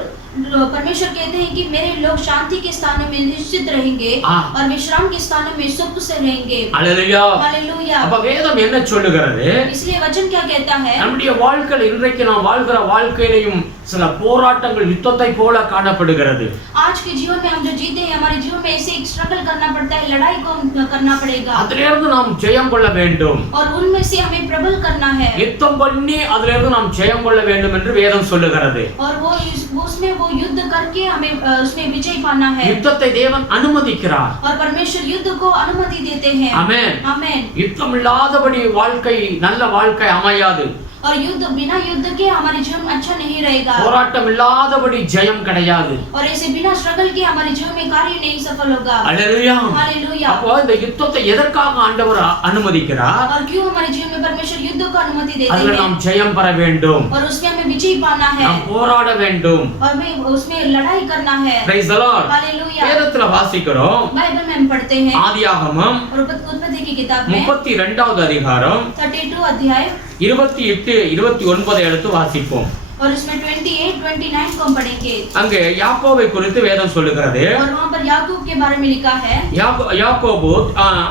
कहते हैं कि मेरे लोग शांति के स्थानों में निश्चित रहेंगे और विश्राम के स्थानों में सुख से रहेंगे. हालेलुया. हालेलुया. அப்ப வேதம் என்ன சொல்லுகிறது? इसलिए वचन क्या कहता है? நம்முடைய வாழ்க்கையில் இன்றைக்கு நாம் வாழ்கிற வாழ்க்கையிலும் சில போராட்டங்கள் யுத்தத்தை போல காணப்படுகிறது. आज के जीवन में हम जो जीते हैं हमारे जीवन में ऐसे एक स्ट्रगल करना पड़ता है, लड़ाई को करना पड़ेगा அதிலிருந்து நாம் ஜெயம் கொள்ள வேண்டும். और उनमें से हमें प्रबल करना है. யுத்தம் பண்ணி அதிலிருந்து நாம் ஜெயம் கொள்ள வேண்டும் என்று வேதம் சொல்லுகிறது. और उसमें वो युद्ध करके हमें उसमें विजय पाना है. யுத்தத்தை தேவன் அனுமதிக்கிறார். और परमेश्वर युद्ध को अनुमति देते हैं. ஆமென். आमेन. யுத்தம் இல்லாதபடி வாழ்க்கை நல்ல வாழ்க்கை அமையாது. और युद्ध बिना युद्ध के हमारे जीवन अच्छा नहीं रहेगा. போராட்டம் இல்லாதபடி ஜெயம் கிடையாது. और ऐसे बिना स्ट्रगल के हमारे जीवन में कार्य नहीं सफल होगा. அல்லேலூயா. हालेलुया. அப்போ இந்த யுத்தத்தை எதற்காக ஆண்டவர் அனுமதிக்கிறார்? और क्यों हमारे जीवन में परमेश्वर युद्ध को अनुमति देते அதில் हैं? நாம் ஜெயம் பெற வேண்டும். और उसमें हमें विजय पाना है. நாம் போராட வேண்டும். और हमें उसमें लड़ाई करना है. Praise the Lord. हालेलुया. வேதத்துல வாசிக்கிறோம். बाइबल में हम पढ़ते हैं ஆதியாகமம் और उत्पत्ति की किताब में 32வது அதிகாரம் 32 अध्याय 28 29 எடுத்து வாசிப்போம். और इसमें 28 29 को हम पढ़ेंगे. அங்கே யாக்கோபை குறித்து வேதம் சொல்லுகிறது. और वहां पर याकूब के बारे में लिखा है. யாக்கோபு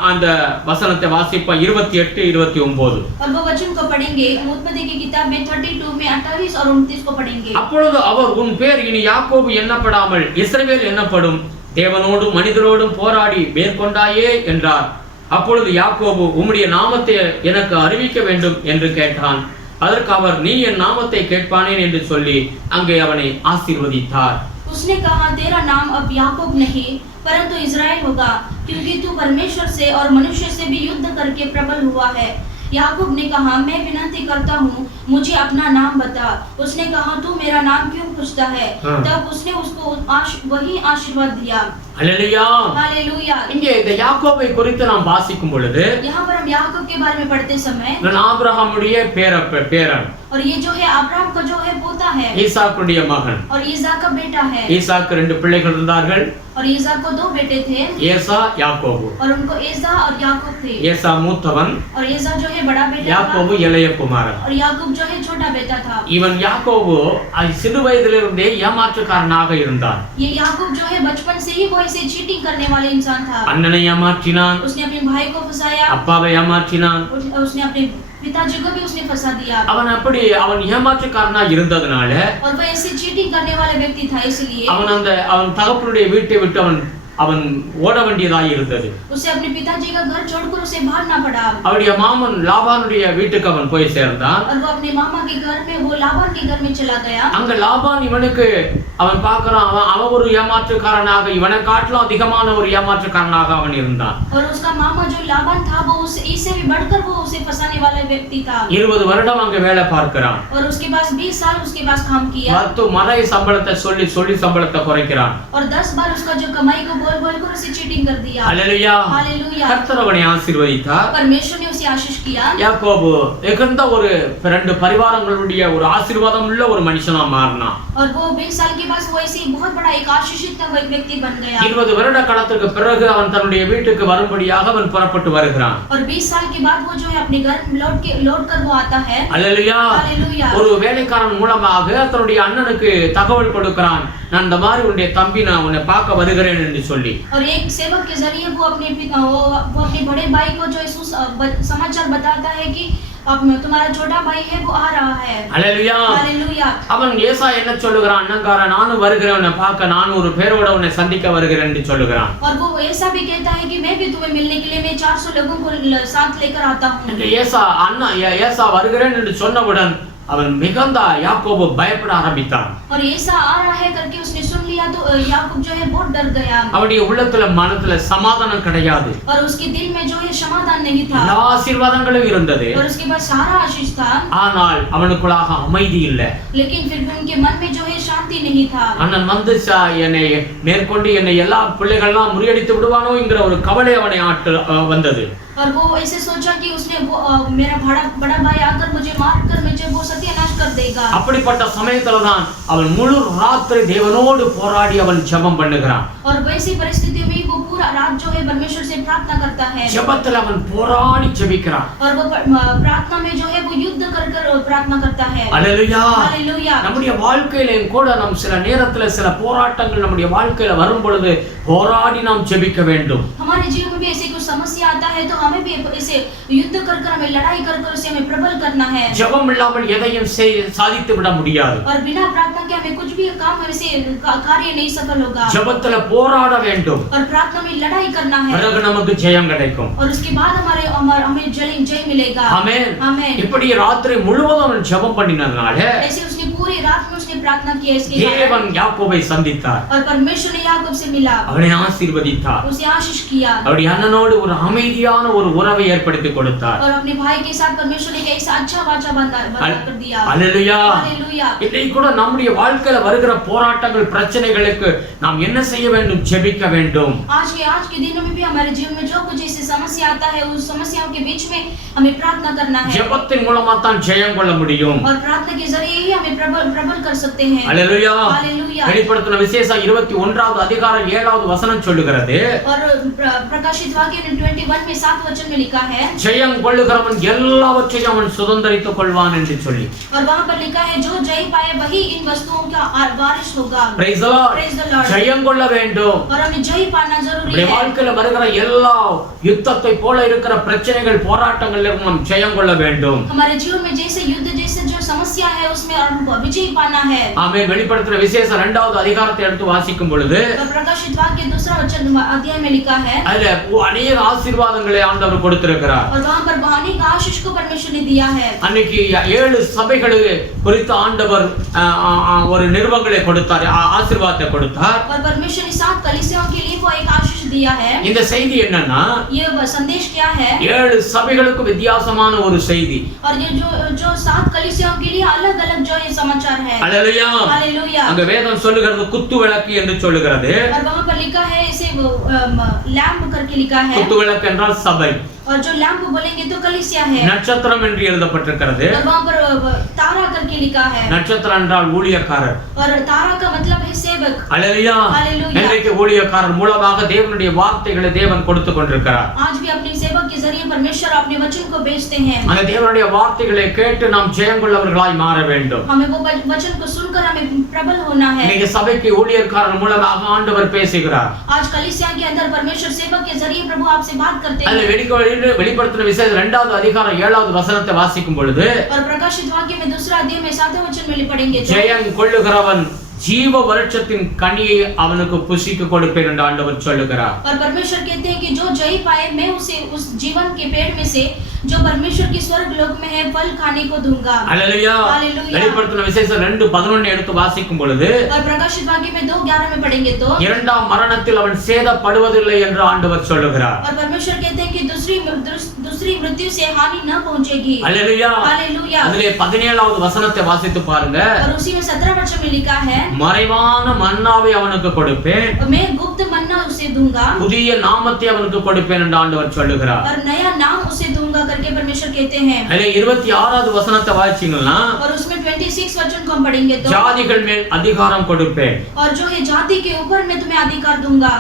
அந்த வசனத்தை வாசிப்போம் 28 29. और वो वचन को पढ़ेंगे उत्पत्ति की किताब में 32 में 28 और 29 को पढ़ेंगे. அப்பொழுது அவர் உன் பேர் இனி யாக்கோபு எண்ணப்படாமல் இஸ்ரவேல் எண்ணப்படும், தேவனோடும் மனிதரோடும் போராடி மேற்கொண்டாயே என்றார். அப்பொழுது யாக்கோபு உம்முடைய நாமத்தை எனக்கு அறிவிக்க வேண்டும் என்று கேட்டான். அதற்கு அவர் நீ என் நாமத்தை கேட்பானேன் என்று சொல்லி அங்கே அவனை ஆசீர்வதித்தார். उसने कहा तेरा नाम अब याकूब नहीं परंतु इज़राइल होगा, क्योंकि तू परमेश्वर से और मनुष्य से भी युद्ध करके प्रबल हुआ है. याकूब ने कहा मैं विनती करता हूँ मुझे अपना नाम बता. उसने कहा तू मेरा नाम क्यों पूछता है? तब उसने उसको वही आशीर्वाद दिया. அல்லேலூயா. हालेलुया. இங்கே இந்த யாக்கோபை குறித்து நாம் வாசிக்கும் பொழுது यहाँ पर हम याकूब के बारे में पढ़ते समय ஆபிரகாமுடைய பேரன் और ये जो है अब्राहम का जो है पोता है ஈசாக்குடைய மகன். और ईसाक का बेटा है. ஈசாக்கு 2 பிள்ளைகள் இருந்தார்கள். और ईसाक को 2 बेटे थे. ஏசா யாக்கோபு. और उनको एसा और याकूब थे. ஏசா மூத்தவன், और एसा जो है बड़ा बेटा था. யாக்கோபு இளைய குமாரன். और याकूब जो है छोटा बेटा था. இவன் யாக்கோபு சிறு வயதிலிருந்தே ஏமாற்றுக்காரனாக இருந்தான். ये याकूब जो है बचपन से ही वो ऐसे चीटिंग करने वाले इंसान था. அண்ணனை ஏமாற்றினான், उसने अपने भाई को फंसाया. அப்பாவை ஏமாற்றினான். उसने अपने पिताजी को भी उसने फंसा दिया. அவன் ஏமாற்றுக்காரனா இருந்ததனால और वो ऐसे चीटिंग करने वाले व्यक्ति था, इसलिए அவன் தகப்பனுடைய வீட்டை விட்டு அவன் ஓட வேண்டியதாக இருந்தது. उसे अपने पिताजी का घर छोड़कर उसे भागना पड़ा. அவருடைய மாமன் லாபானுடைய வீட்டுக்கு அவன் போய் சேர்ந்தான். और वो अपने मामा के घर में वो लाबान के घर में चला गया. அங்க லாபான் இவனுக்கு அவன் பார்க்கறான், அவன் ஒரு ஏமாற்றுக்காரனாக இவனை காட்டிலும் அதிகமான ஒரு ஏமாற்றுக்காரனாக அவன் இருந்தான். और उसका मामा जो लाबान था वो इससे भी बढ़कर वो उसे फंसाने वाला व्यक्ति था. 20 வருடம் அங்க வேலை பார்க்கறான். और उसके पास 20 साल उसके पास काम किया. மறை சம்பளத்தை சொல்லி சம்பளத்தை குறைக்கிறான். और 10 बार उसका जो कमाई को बोल कर उसे चीटिंग कर दिया. हालेलुया. हालेलुया. கர்த்தர் அவனை ஆசீர்வதித்தார். परमेश्वर ने उसे आशीष किया. யாக்கோபு மிகுந்த ஒரு 2 பரிவாரங்களுடைய ஒரு ஆசீர்வாதம் உள்ள ஒரு மனுஷனா மாறினான். और वो 20 साल के बाद वो ऐसे बहुत बड़ा एक आशीषित व्यक्ति बन गया. 20 வருட காலத்துக்கு பிறகு அவன் தன்னுடைய வீட்டுக்கு வரும்படியாக அவன் புறப்பட்டு வருகிறான். और 20 साल के बाद वो जो है अपने घर लौट कर वो आता है. हालेलुया. हालेलुया. ஒரு வேலைக்காரன் மூலமாக தன்னுடைய அண்ணனுக்கு தகவல் கொடுக்கிறான், நான் இந்த மாதிரி உன்னுடைய தம்பி நான் உன்னை பார்க்க வருகிறேன் என்று சொல்லி. और एक सेवक के जरिए वो अपने बड़े भाई को जो समाचार बताता है कि अब तुम्हारा छोटा भाई है वो आ रहा है. हालेलुया. हालेलुया. அவன் ஏசா என்ன சொல்லுகிறான், அண்ணங்கார நானும் வருகிறேன் உன்னை பார்க்க, நானும் ஒரு பேரோட உன்னை சந்திக்க வருகிறேன் என்று சொல்லுகிறான். और वो ऐसा भी कहता है कि मैं भी तुम्हें मिलने के लिए मैं 400 लोगों को साथ लेकर आता हूं. ஏசா வருகிறேன் என்று சொன்னவுடன் அவன் மிகுந்த யாக்கோபு பயப்பட ஆரம்பித்தான். और ऐसा आ रहा है करके उसने सुन लिया तो याकूब जो है बहुत डर गया. அவனுடைய உள்ளத்துல மனத்துல சமாதானம் கிடையாது. और उसके दिल में जो है समाधान नहीं था. எல்லா ஆசீர்வாதங்களும் இருந்தது. और उसके पास सारा आशीष था. ஆனால் அவனுக்குள்ளாக அமைதி இல்லை. लेकिन फिर भी उनके मन में जो है शांति नहीं था. அண்ணன் வந்து என்னை மேற்கொண்டு என்னை எல்லா பிள்ளைகள்லாம் முறியடித்து விடுவானோங்கிற ஒரு கவலை அவனை வந்தது. और वो ऐसे सोचा कि उसने मेरा बड़ा भाई आकर मुझे मारकर मुझे वो सत्यानाश कर देगा. அப்படிப்பட்ட சமயத்துல தான் அவன் முழு ராத்திரி தேவனோடு போராடி அவன் ஜெபம் பண்ணுகிறான். और वैसी परिस्थिति में वो पूरा रात जो है परमेश्वर से प्रार्थना करता है. ஜெபத்துல அவன் போராடி ஜெபிக்கிறான். और वो प्रार्थना में जो है वो युद्ध कर प्रार्थना करता है। அல்லேலூயா. हालेलुया। நம்முடைய வாழ்க்கையிலும் கூட நாம் சில நேரத்துல சில போராட்டங்கள் நம்முடைய வாழ்க்கையில வரும் பொழுது போராடி நாம் ஜெபிக்க வேண்டும். हमारे जीवन में भी ऐसी कुछ समस्या आता है तो हमें भी ऐसे युद्ध कर कर हमें लड़ाई कर कर उसे हमें प्रबल करना है। ஜெபம் இல்லாமல் எதையும் சாதித்து விட முடியாது. और बिना प्रार्थना के हमें कुछ भी काम ऐसे कार्य नहीं सफल होगा। ஜெபத்துல போராட வேண்டும். और प्रार्थना में लड़ाई करना है। பிறகு நமக்கு ஜெயம் கிடைக்கும். और उसके बाद हमें जय मिलेगा। ஆமென். आमेन। இப்படி ராத்திரி முழுவதும் ஜெபம் பண்ணினதுனால ऐसे उसने पूरी रात में उसने प्रार्थना की इसके தேவன் யாக்கோபை சந்தித்தார். और परमेश्वर ने याकूब से मिला, அவனை ஆசீர்வதித்தார். उसे आशीष किया அவருடைய அண்ணனோடு ஒரு அமைதியான ஒரு உறவை ஏற்படுத்தி கொடுத்தார். और अपने भाई के साथ परमेश्वर ने एक ऐसा अच्छा वाचा बंधा कर दिया। அல்லேலூயா. हालेलुया। இன்னைக்கு கூட நம்முடைய வாழ்க்கையில வருகிற போராட்டங்கள் பிரச்சனைகளுக்கு நாம் என்ன செய்ய வேண்டும்? ஜெபிக்க வேண்டும். आज के दिनों में भी हमारे जीवन में जो कुछ ऐसी समस्या आता है उस समस्याओं के बीच में हमें प्रार्थना करना है। ஜெபத்தின் மூலமா தான் ஜெயம் கொள்ள முடியும். और प्रार्थना के जरिए ही हमें प्रबल कर सकते हैं। அல்லேலூயா. हालेलुया। வெளிப்படுத்தின விசேஷம் 21வது அதிகாரம் 7வது வசனம் சொல்லுகிறது. और प्रकाशित वाक्य 21 में 7 वचन में लिखा है, ஜெயம் கொள்ளுகிறவன் எல்லாவற்றையும் அவன் சுதந்தரித்துக் கொள்வான் என்று சொல்லி. और वहां पर लिखा है जो जय पाए वही इन वस्तुओं का वारिस होगा। Praise the Lord. Praise the Lord। ஜெயம் கொள்ள வேண்டும். और हमें जय पाना जरूरी நம்முடைய है। வாழ்க்கையில வருகிற எல்லா யுத்தத்தை போல இருக்கிற பிரச்சனைகள் போராட்டங்கள்ல நாம் ஜெயம் கொள்ள வேண்டும். हमारे जीवन में जैसे युद्ध जैसे जो समस्या है उसमें हमको विजय पाना है। ஆமென். வெளிப்படுத்தின விசேஷம் 2வது அதிகாரத்தை எடுத்து வாசிக்கும் பொழுது तो प्रकाशित वाक्य 2 वचन अध्याय में लिखा है, அதுல अनेक ஆசீர்வாதங்களை ஆண்டவர் கொடுத்திருக்கிறார். और वहां पर अनेक आशीष को परमेश्वर ने दिया है। அன்னைக்கு 7 சபைகளுக்கு குறித்து ஆண்டவர் ஒரு நிருபங்களை கொடுத்தார், ஆசீர்வாதத்தை கொடுத்தார். और परमेश्वर ने 7 कलीसियाओं के लिए वो एक आशीष दिया है। இந்த செய்தி என்னன்னா ये संदेश क्या है? 7 சபைகளுக்கு வித்தியாசமான ஒரு செய்தி. और ये जो 7 कलीसियाओं के लिए अलग-अलग जो ये समाचार है। அல்லேலூயா. हालेलुया। அங்க வேதம் சொல்லுகிறது குத்து விளக்கு என்று சொல்லுகிறது. और वहां पर लिखा है इसे लैंप करके लिखा है। குத்து விளக்கு என்றால் சபை. और जो लैंप बोलेंगे तो कलीसिया है। நட்சத்திரம் என்று எழுதப்பட்டிருக்கிறது. और वहां पर तारा करके लिखा है। நட்சத்திரம் என்றால் ஊழியக்காரர். और तारा का मतलब है सेवक। அல்லேலூயா. हालेलुया। இன்றைக்கு ஊழியக்காரர் மூலமாக தேவனுடைய வார்த்தைகளை தேவன் கொடுத்து கொண்டிருக்கிறார். आज भी अपने सेवक के जरिए परमेश्वर अपने वचन को भेजते हैं। அந்த தேவனுடைய வார்த்தைகளை கேட்டு நாம் ஜெயம் கொள்ளவர்களாய் மாற வேண்டும். हमें वो वचन को सुनकर हमें प्रबल होना है। இன்னைக்கு சபைக்கு ஊழியக்காரர் மூலமாக ஆண்டவர் பேசுகிறார். आज कलीसिया के अंदर परमेश्वर सेवक के जरिए प्रभु आपसे बात करते அல்ல हैं। வெளிப்படுத்தின விசேஷம் 2வது அதிகாரம் 7வது வசனத்தை வாசிக்கும் பொழுது और प्रकाशित वाक्य में 2 अध्याय में 7वें वचन में पढ़ेंगे तो ஜெயம் கொள்ளுகிறவன் ஜீவ வருஷத்தின் கனியை அவனுக்கு புசிக்க கொடுப்பேன் என்று ஆண்டவர் சொல்லுகிறார். और परमेश्वर कहते हैं कि जो जय पाए मैं उसे उस जीवन के पेड़ में से जो परमेश्वर की स्वर्ग लोक में है फल खाने को दूंगा। அல்லேலூயா. हालेलुया। வெளிப்படுத்தின விசேஷம் 2:11 எடுத்து வாசிக்கும் பொழுது और प्रकाशित वाक्य में 2:11 में पढ़ेंगे तो இரண்டாம் மரணத்தில் அவன் சேதப்படுவதில்லை என்று ஆண்டவர் சொல்லுகிறார். और परमेश्वर कहते हैं कि दूसरी मृत्यु से हानि न पहुंचेगी। அல்லேலூயா. हालेलुया। அதிலே 17வது வசனத்தை வாசித்து பாருங்க. और उसी में 17 वचन में लिखा है, மறைவான மன்னாவை அவனுக்கு கொடுப்பேன், मैं गुप्त मन्ना उसे दूंगा, புதிய நாமத்தை அவனுக்கு கொடுப்பேன் என்று ஆண்டவர் சொல்லுகிறார். और नया नाम उसे दूंगा करके परमेश्वर कहते हैं। அதிலே 26வது வசனத்தை வாசிச்சீங்கன்னா और उसमें 26 वचन को हम पढ़ेंगे तो ஜாதிகள் மேல் அதிகாரம் கொடுப்பேன். और जो है जाति के ऊपर मैं तुम्हें अधिकार दूंगा।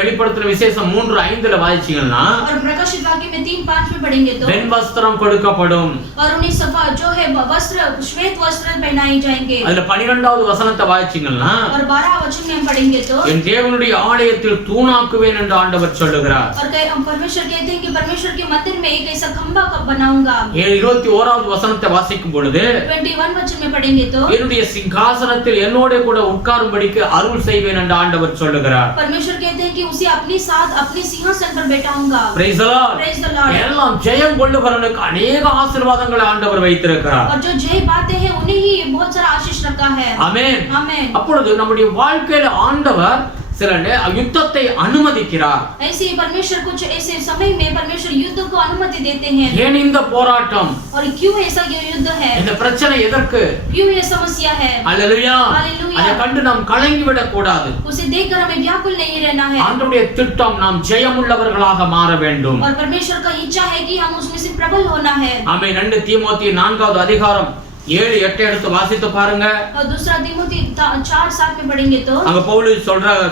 வெளிப்படுத்தின விசேஷம் 3:5 வாசிச்சீங்கன்னா और प्रकाशित वाक्य में 3:5 में पढ़ेंगे तो வெண் வஸ்திரம் கொடுக்கப்படும். और उन्हें सफा जो है वस्त्र श्वेत वस्त्र पहनाए जाएंगे। அதுல 12வது வசனத்தை வாசிச்சீங்கன்னா और 12 वचन में हम पढ़ेंगे तो என் தேவனுடைய ஆலயத்தில் தூணாக்குவேன் என்று ஆண்டவர் சொல்லுகிறார். और परमेश्वर कहते हैं कि परमेश्वर के मंदिर में एक ऐसा खंभा बनाऊंगा। 21வது வசனத்தை வாசிக்கும் பொழுது 21 वचन में पढ़ेंगे तो என்னுடைய சிங்காசனத்தில் என்னோட கூட உட்காரும்படிக்கு அருள் செய்வேன் என்று ஆண்டவர் சொல்லுகிறார். परमेश्वर कहते हैं कि उसे अपने साथ अपने सिंहासन पर बैठाऊंगा। Praise the Lord. Praise the Lord। எல்லாம் ஜெயம் கொள்ளுகிறவனுக்கு अनेक ஆசீர்வாதங்களை ஆண்டவர் வைத்திருக்கிறார். और जो जय पाते हैं उन्हें ही बहुत सारा आशीष रखा है। ஆமென். आमेन। அப்பொழுது நம்முடைய வாழ்க்கையில ஆண்டவர் சில யுத்தத்தை அனுமதிக்கிறார். ऐसे परमेश्वर कुछ ऐसे समय में परमेश्वर युद्ध को अनुमति देते हैं। ஏன் இந்த போராட்டம்? और क्यों ऐसा युद्ध है? இந்த பிரச்சனை எதற்கு? क्यों ये समस्या है? அல்லேலூயா. हालेलुया। அதை கண்டு நாம் கலங்கி விடக் கூடாது. उसे देखकर हमें व्याकुल नहीं रहना है। ஆண்டவருடைய திட்டம் நாம் ஜெயமுள்ளவர்களாக மாற வேண்டும். और परमेश्वर का इच्छा है कि हम उसमें से प्रबल होना है। ஆமென். 2 தீமோத்தேயு 4வது அதிகாரம் 7:8 எடுத்து வாசித்து பாருங்க. और दूसरा तिमोथी 4:7 में पढ़ेंगे तो அங்க பவுல்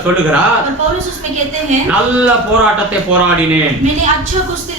சொல்லுகிறார், और पौलुस उसमें कहते हैं நல்ல போராட்டத்தை போராடினேன். मैंने अच्छा कुश्ती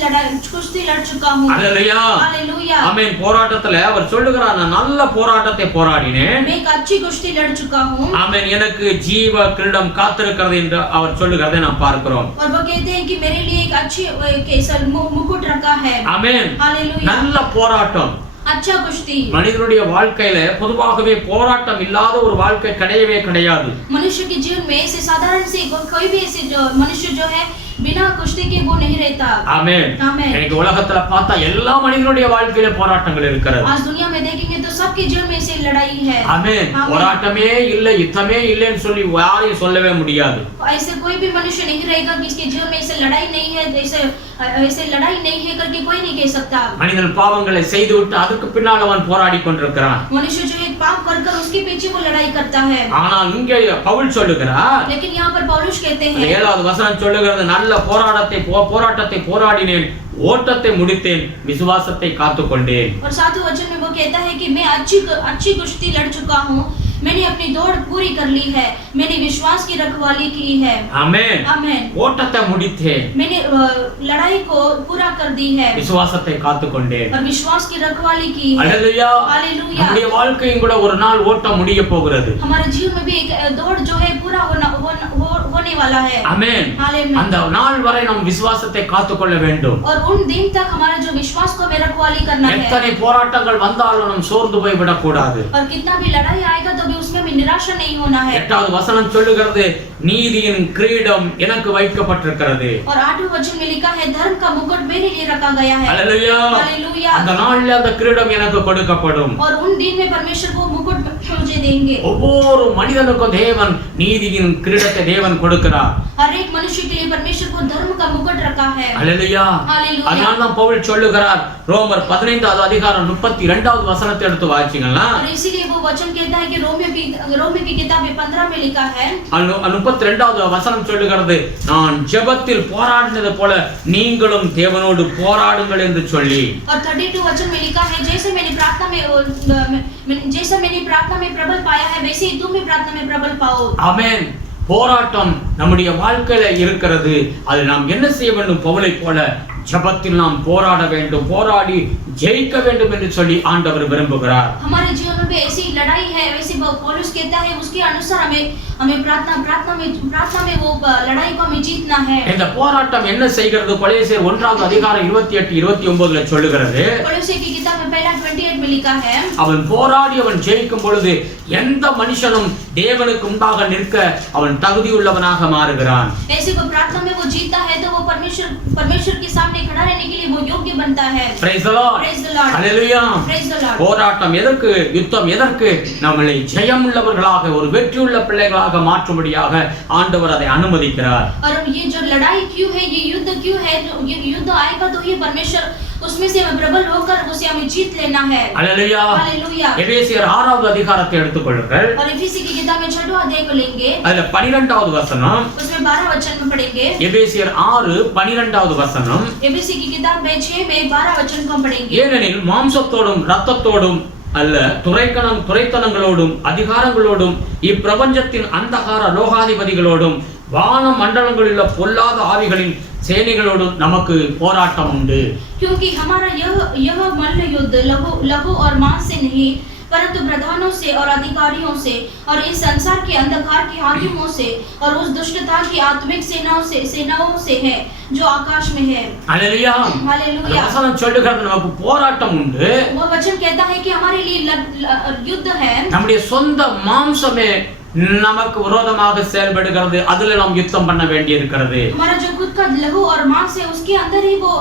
लड़ चुका हूं. அல்லேலூயா. हालेलुया. ஆமென். போராட்டத்துல அவர் சொல்லுகிறார், நான் நல்ல போராட்டத்தை போராடினேன். मैं एक अच्छी कुश्ती लड़ चुका हूं. ஆமென். எனக்கு ஜீவ கிரீடம் காத்திருக்கிறது என்று அவர் சொல்லுகிறதை நாம் பார்க்கிறோம். और वो कहते हैं कि मेरे लिए एक अच्छी केसर मुकुट रखा है. ஆமென். हालेलुया. நல்ல போராட்டம். अच्छा कुश्ती. மனிதனுடைய வாழ்க்கையில பொதுவாகவே போராட்டம் இல்லாத ஒரு வாழ்க்கை கிடையவே கிடையாது. मनुष्य के जीवन में ऐसे साधारण से कोई भी ऐसे मनुष्य जो है बिना कुश्ती के वो नहीं रहता. ஆமென். आमेन. எனக்கு உலகத்துல பார்த்தா எல்லா மனிதனுடைய வாழ்க்கையில போராட்டங்கள் இருக்கிறது. आज दुनिया में देखेंगे तो सबके जीवन में ऐसे लड़ाई है. ஆமென். போராட்டமே இல்ல, யுத்தமே இல்லைன்னு சொல்லி யாரையும் சொல்லவே முடியாது. ऐसे कोई भी मनुष्य नहीं रहेगा कि इसके जीवन में ऐसे लड़ाई नहीं है, ऐसे लड़ाई नहीं है करके कोई नहीं कह सकता. மனிதன் பாவங்களை செய்துவிட்டு அதுக்கு பின்னால் அவன் போராடி கொண்டிருக்கிறான். मनुष्य जो एक पाप कर उसके पीछे वो लड़ाई करता है. ஆனால் இங்கே பவுல் சொல்லுகிறார், लेकिन यहाँ पर पौलुस कहते हैं 7வது வசனம் சொல்லுகிறது, நல்ல போராட்டத்தை போராடினேன், ஓட்டத்தை முடித்தேன், விசுவாசத்தை காத்துக்கொண்டேன். और 7वें वचन में वो कहता है कि मैं अच्छी कुश्ती लड़ चुका हूँ, मैंने अपनी दौड़ पूरी कर ली है, मैंने विश्वास की रखवाली की है. ஆமென். आमेन. ஓட்டத்தை முடித்தேன், मैंने लड़ाई को पूरा कर दी है விசுவாசத்தை காத்துக்கொண்டேன். और विश्वास की रखवाली की है. அல்லேலூயா. हालेलुया. நம்முடைய வாழ்க்கையும் கூட ஒரு நாள் ஓட்டம் முடிய போகிறது. हमारे जीवन में भी एक दौड़ जो है पूरा होने वाला है. ஆமென். हालेलुया. அந்த நாள் வரை நாம் விசுவாசத்தை காத்துக்கொள்ள வேண்டும். और उन दिन तक हमारा जो विश्वास को में रखवाली करना है. எத்தனை போராட்டங்கள் வந்தாலும் நாம் சோர்ந்து போய் விடக்கூடாது. और कितना भी लड़ाई आएगा तो भी उसमें भी निराशा नहीं होना है. 8வது வசனம் சொல்லுகிறது, நீதியின் கிரீடம் எனக்கு வைக்கப்பட்டிருக்கிறது. और 8वें वचन में लिखा है धर्म का मुकुट मेरे लिए रखा गया है. அல்லேலூயா. हालेलुया. அந்த நாள்ல அந்த கிரீடம் எனக்கு கொடுக்கப்படும். और उन दिन में परमेश्वर वो मुकुट मुझे देंगे. ஒவ்வொரு மனிதனுக்கும் தேவன் நீதியின் கிரீடத்தை தேவன் கொடுக்கிறார். हर एक मनुष्य के लिए परमेश्वर को धर्म का मुकुट रखा है. அல்லேலூயா. हालेलुया. அதனால தான் பவுல் சொல்லுகிறார், ரோமர் 15வது அதிகாரம் 32வது வசனத்தை எடுத்து வாசிங்களா. और इसीलिए वो वचन कहता है कि रोमियो की किताब 15 में लिखा है. 32வது வசனம் சொல்லுகிறது, நான் ஜெபத்தில் போராடினது போல நீங்களும் தேவனோடு போராடுங்கள் என்று சொல்லி. और 32 वचन में लिखा है, जैसे मैंने प्रार्थना में प्रबल पाया है वैसे ही तुम भी प्रार्थना में प्रबल पाओ. ஆமென். போராட்டம் நம்முடைய வாழ்க்கையில இருக்கிறது. அது நாம் என்ன செய்ய வேண்டும்? பவுலை போல ஜெபத்தில் நாம் போராட வேண்டும், போராடி ஜெயிக்க வேண்டும் என்று சொல்லி ஆண்டவர் விரும்புகிறார். हमारे जीवन में भी ऐसी लड़ाई है, वैसे पौलुस कहता है उसके अनुसार हमें प्रार्थना में वो लड़ाई को हमें जीतना है. இந்த போராட்டம் என்ன செய்கிறது? கொலோசியர் 1வது அதிகாரம் 28 29ல சொல்லுகிறது, கொலோசியர் की किताब में पहला 28 में लिखा है, அவன் போராடி அவன் ஜெயிக்கும் பொழுது எந்த மனுஷனும் தேவனுக்கு முன்பாக நிற்க அவன் தகுதியுள்ளவனாக மாறுகிறான். ऐसे को प्रार्थना में वो जीता है तो वो परमेश्वर के सामने खड़ा रहने के लिए वो योग्य बनता है. Praise the Lord. Praise the Lord. Hallelujah. Praise the Lord. போராட்டம் எதற்கு? யுத்தம் எதற்கு? நம்மளை ஜெயமுள்ளவர்களாக ஒரு வெற்றியுள்ள பிள்ளைகளாக மாற்றும்படியாக ஆண்டவர் அதை அனுமதிக்கிறார். और ये जो लड़ाई क्यों है, ये युद्ध क्यों है? ये युद्ध आएगा तो ये परमेश्वर उसमें से हमें प्रबल होकर उसे हमें जीत लेना है. हालेलुया. हालेलुया. எபேசியர் 6வது அதிகாரத்தை எடுத்துக்கொள்ளுங்கள். और एफेसी की किताब में 6वां अध्याय को लेंगे. அதுல 12வது வசனம். उसमें 12 वचन में पढ़ेंगे. எபேசியர் 6:12வது வசனம். एफेसी की किताब में 6 में 12 वचन को हम पढ़ेंगे. ஏனெனில் மாம்சத்தோடும் இரத்தத்தோடும் அல்ல, துரைத்தனங்களோடும் அதிகாரங்களோடும் இப்பிரபஞ்சத்தின் அந்தகார லோகாதிபதிகளோடும் வான மண்டலங்களில் பொல்லாத ஆவிகளின் சேனைகளோடும் நமக்கு போராட்டம் உண்டு. क्योंकि हमारा यह मल्ल युद्ध लहू और मांस से नहीं परंतु प्रधानों से और अधिकारियों से और इस संसार के अंधकार के हाकिमों से और उस दुष्टता की आत्मिक सेनाओं से है जो आकाश में है. हालेलुया. हालेलुया. வசனம் சொல்லுகிறது நமக்கு போராட்டம் உண்டு. वो वचन कहता है कि हमारे लिए युद्ध है. நம்முடைய சொந்த மாம்சமே நமக்கு விரோதமாக செயல்படுகிறது. அதுல நாம் யுத்தம் பண்ண வேண்டியிருக்கிறது. हमारा जो खुद का लहू और मांस है उसके अंदर ही वो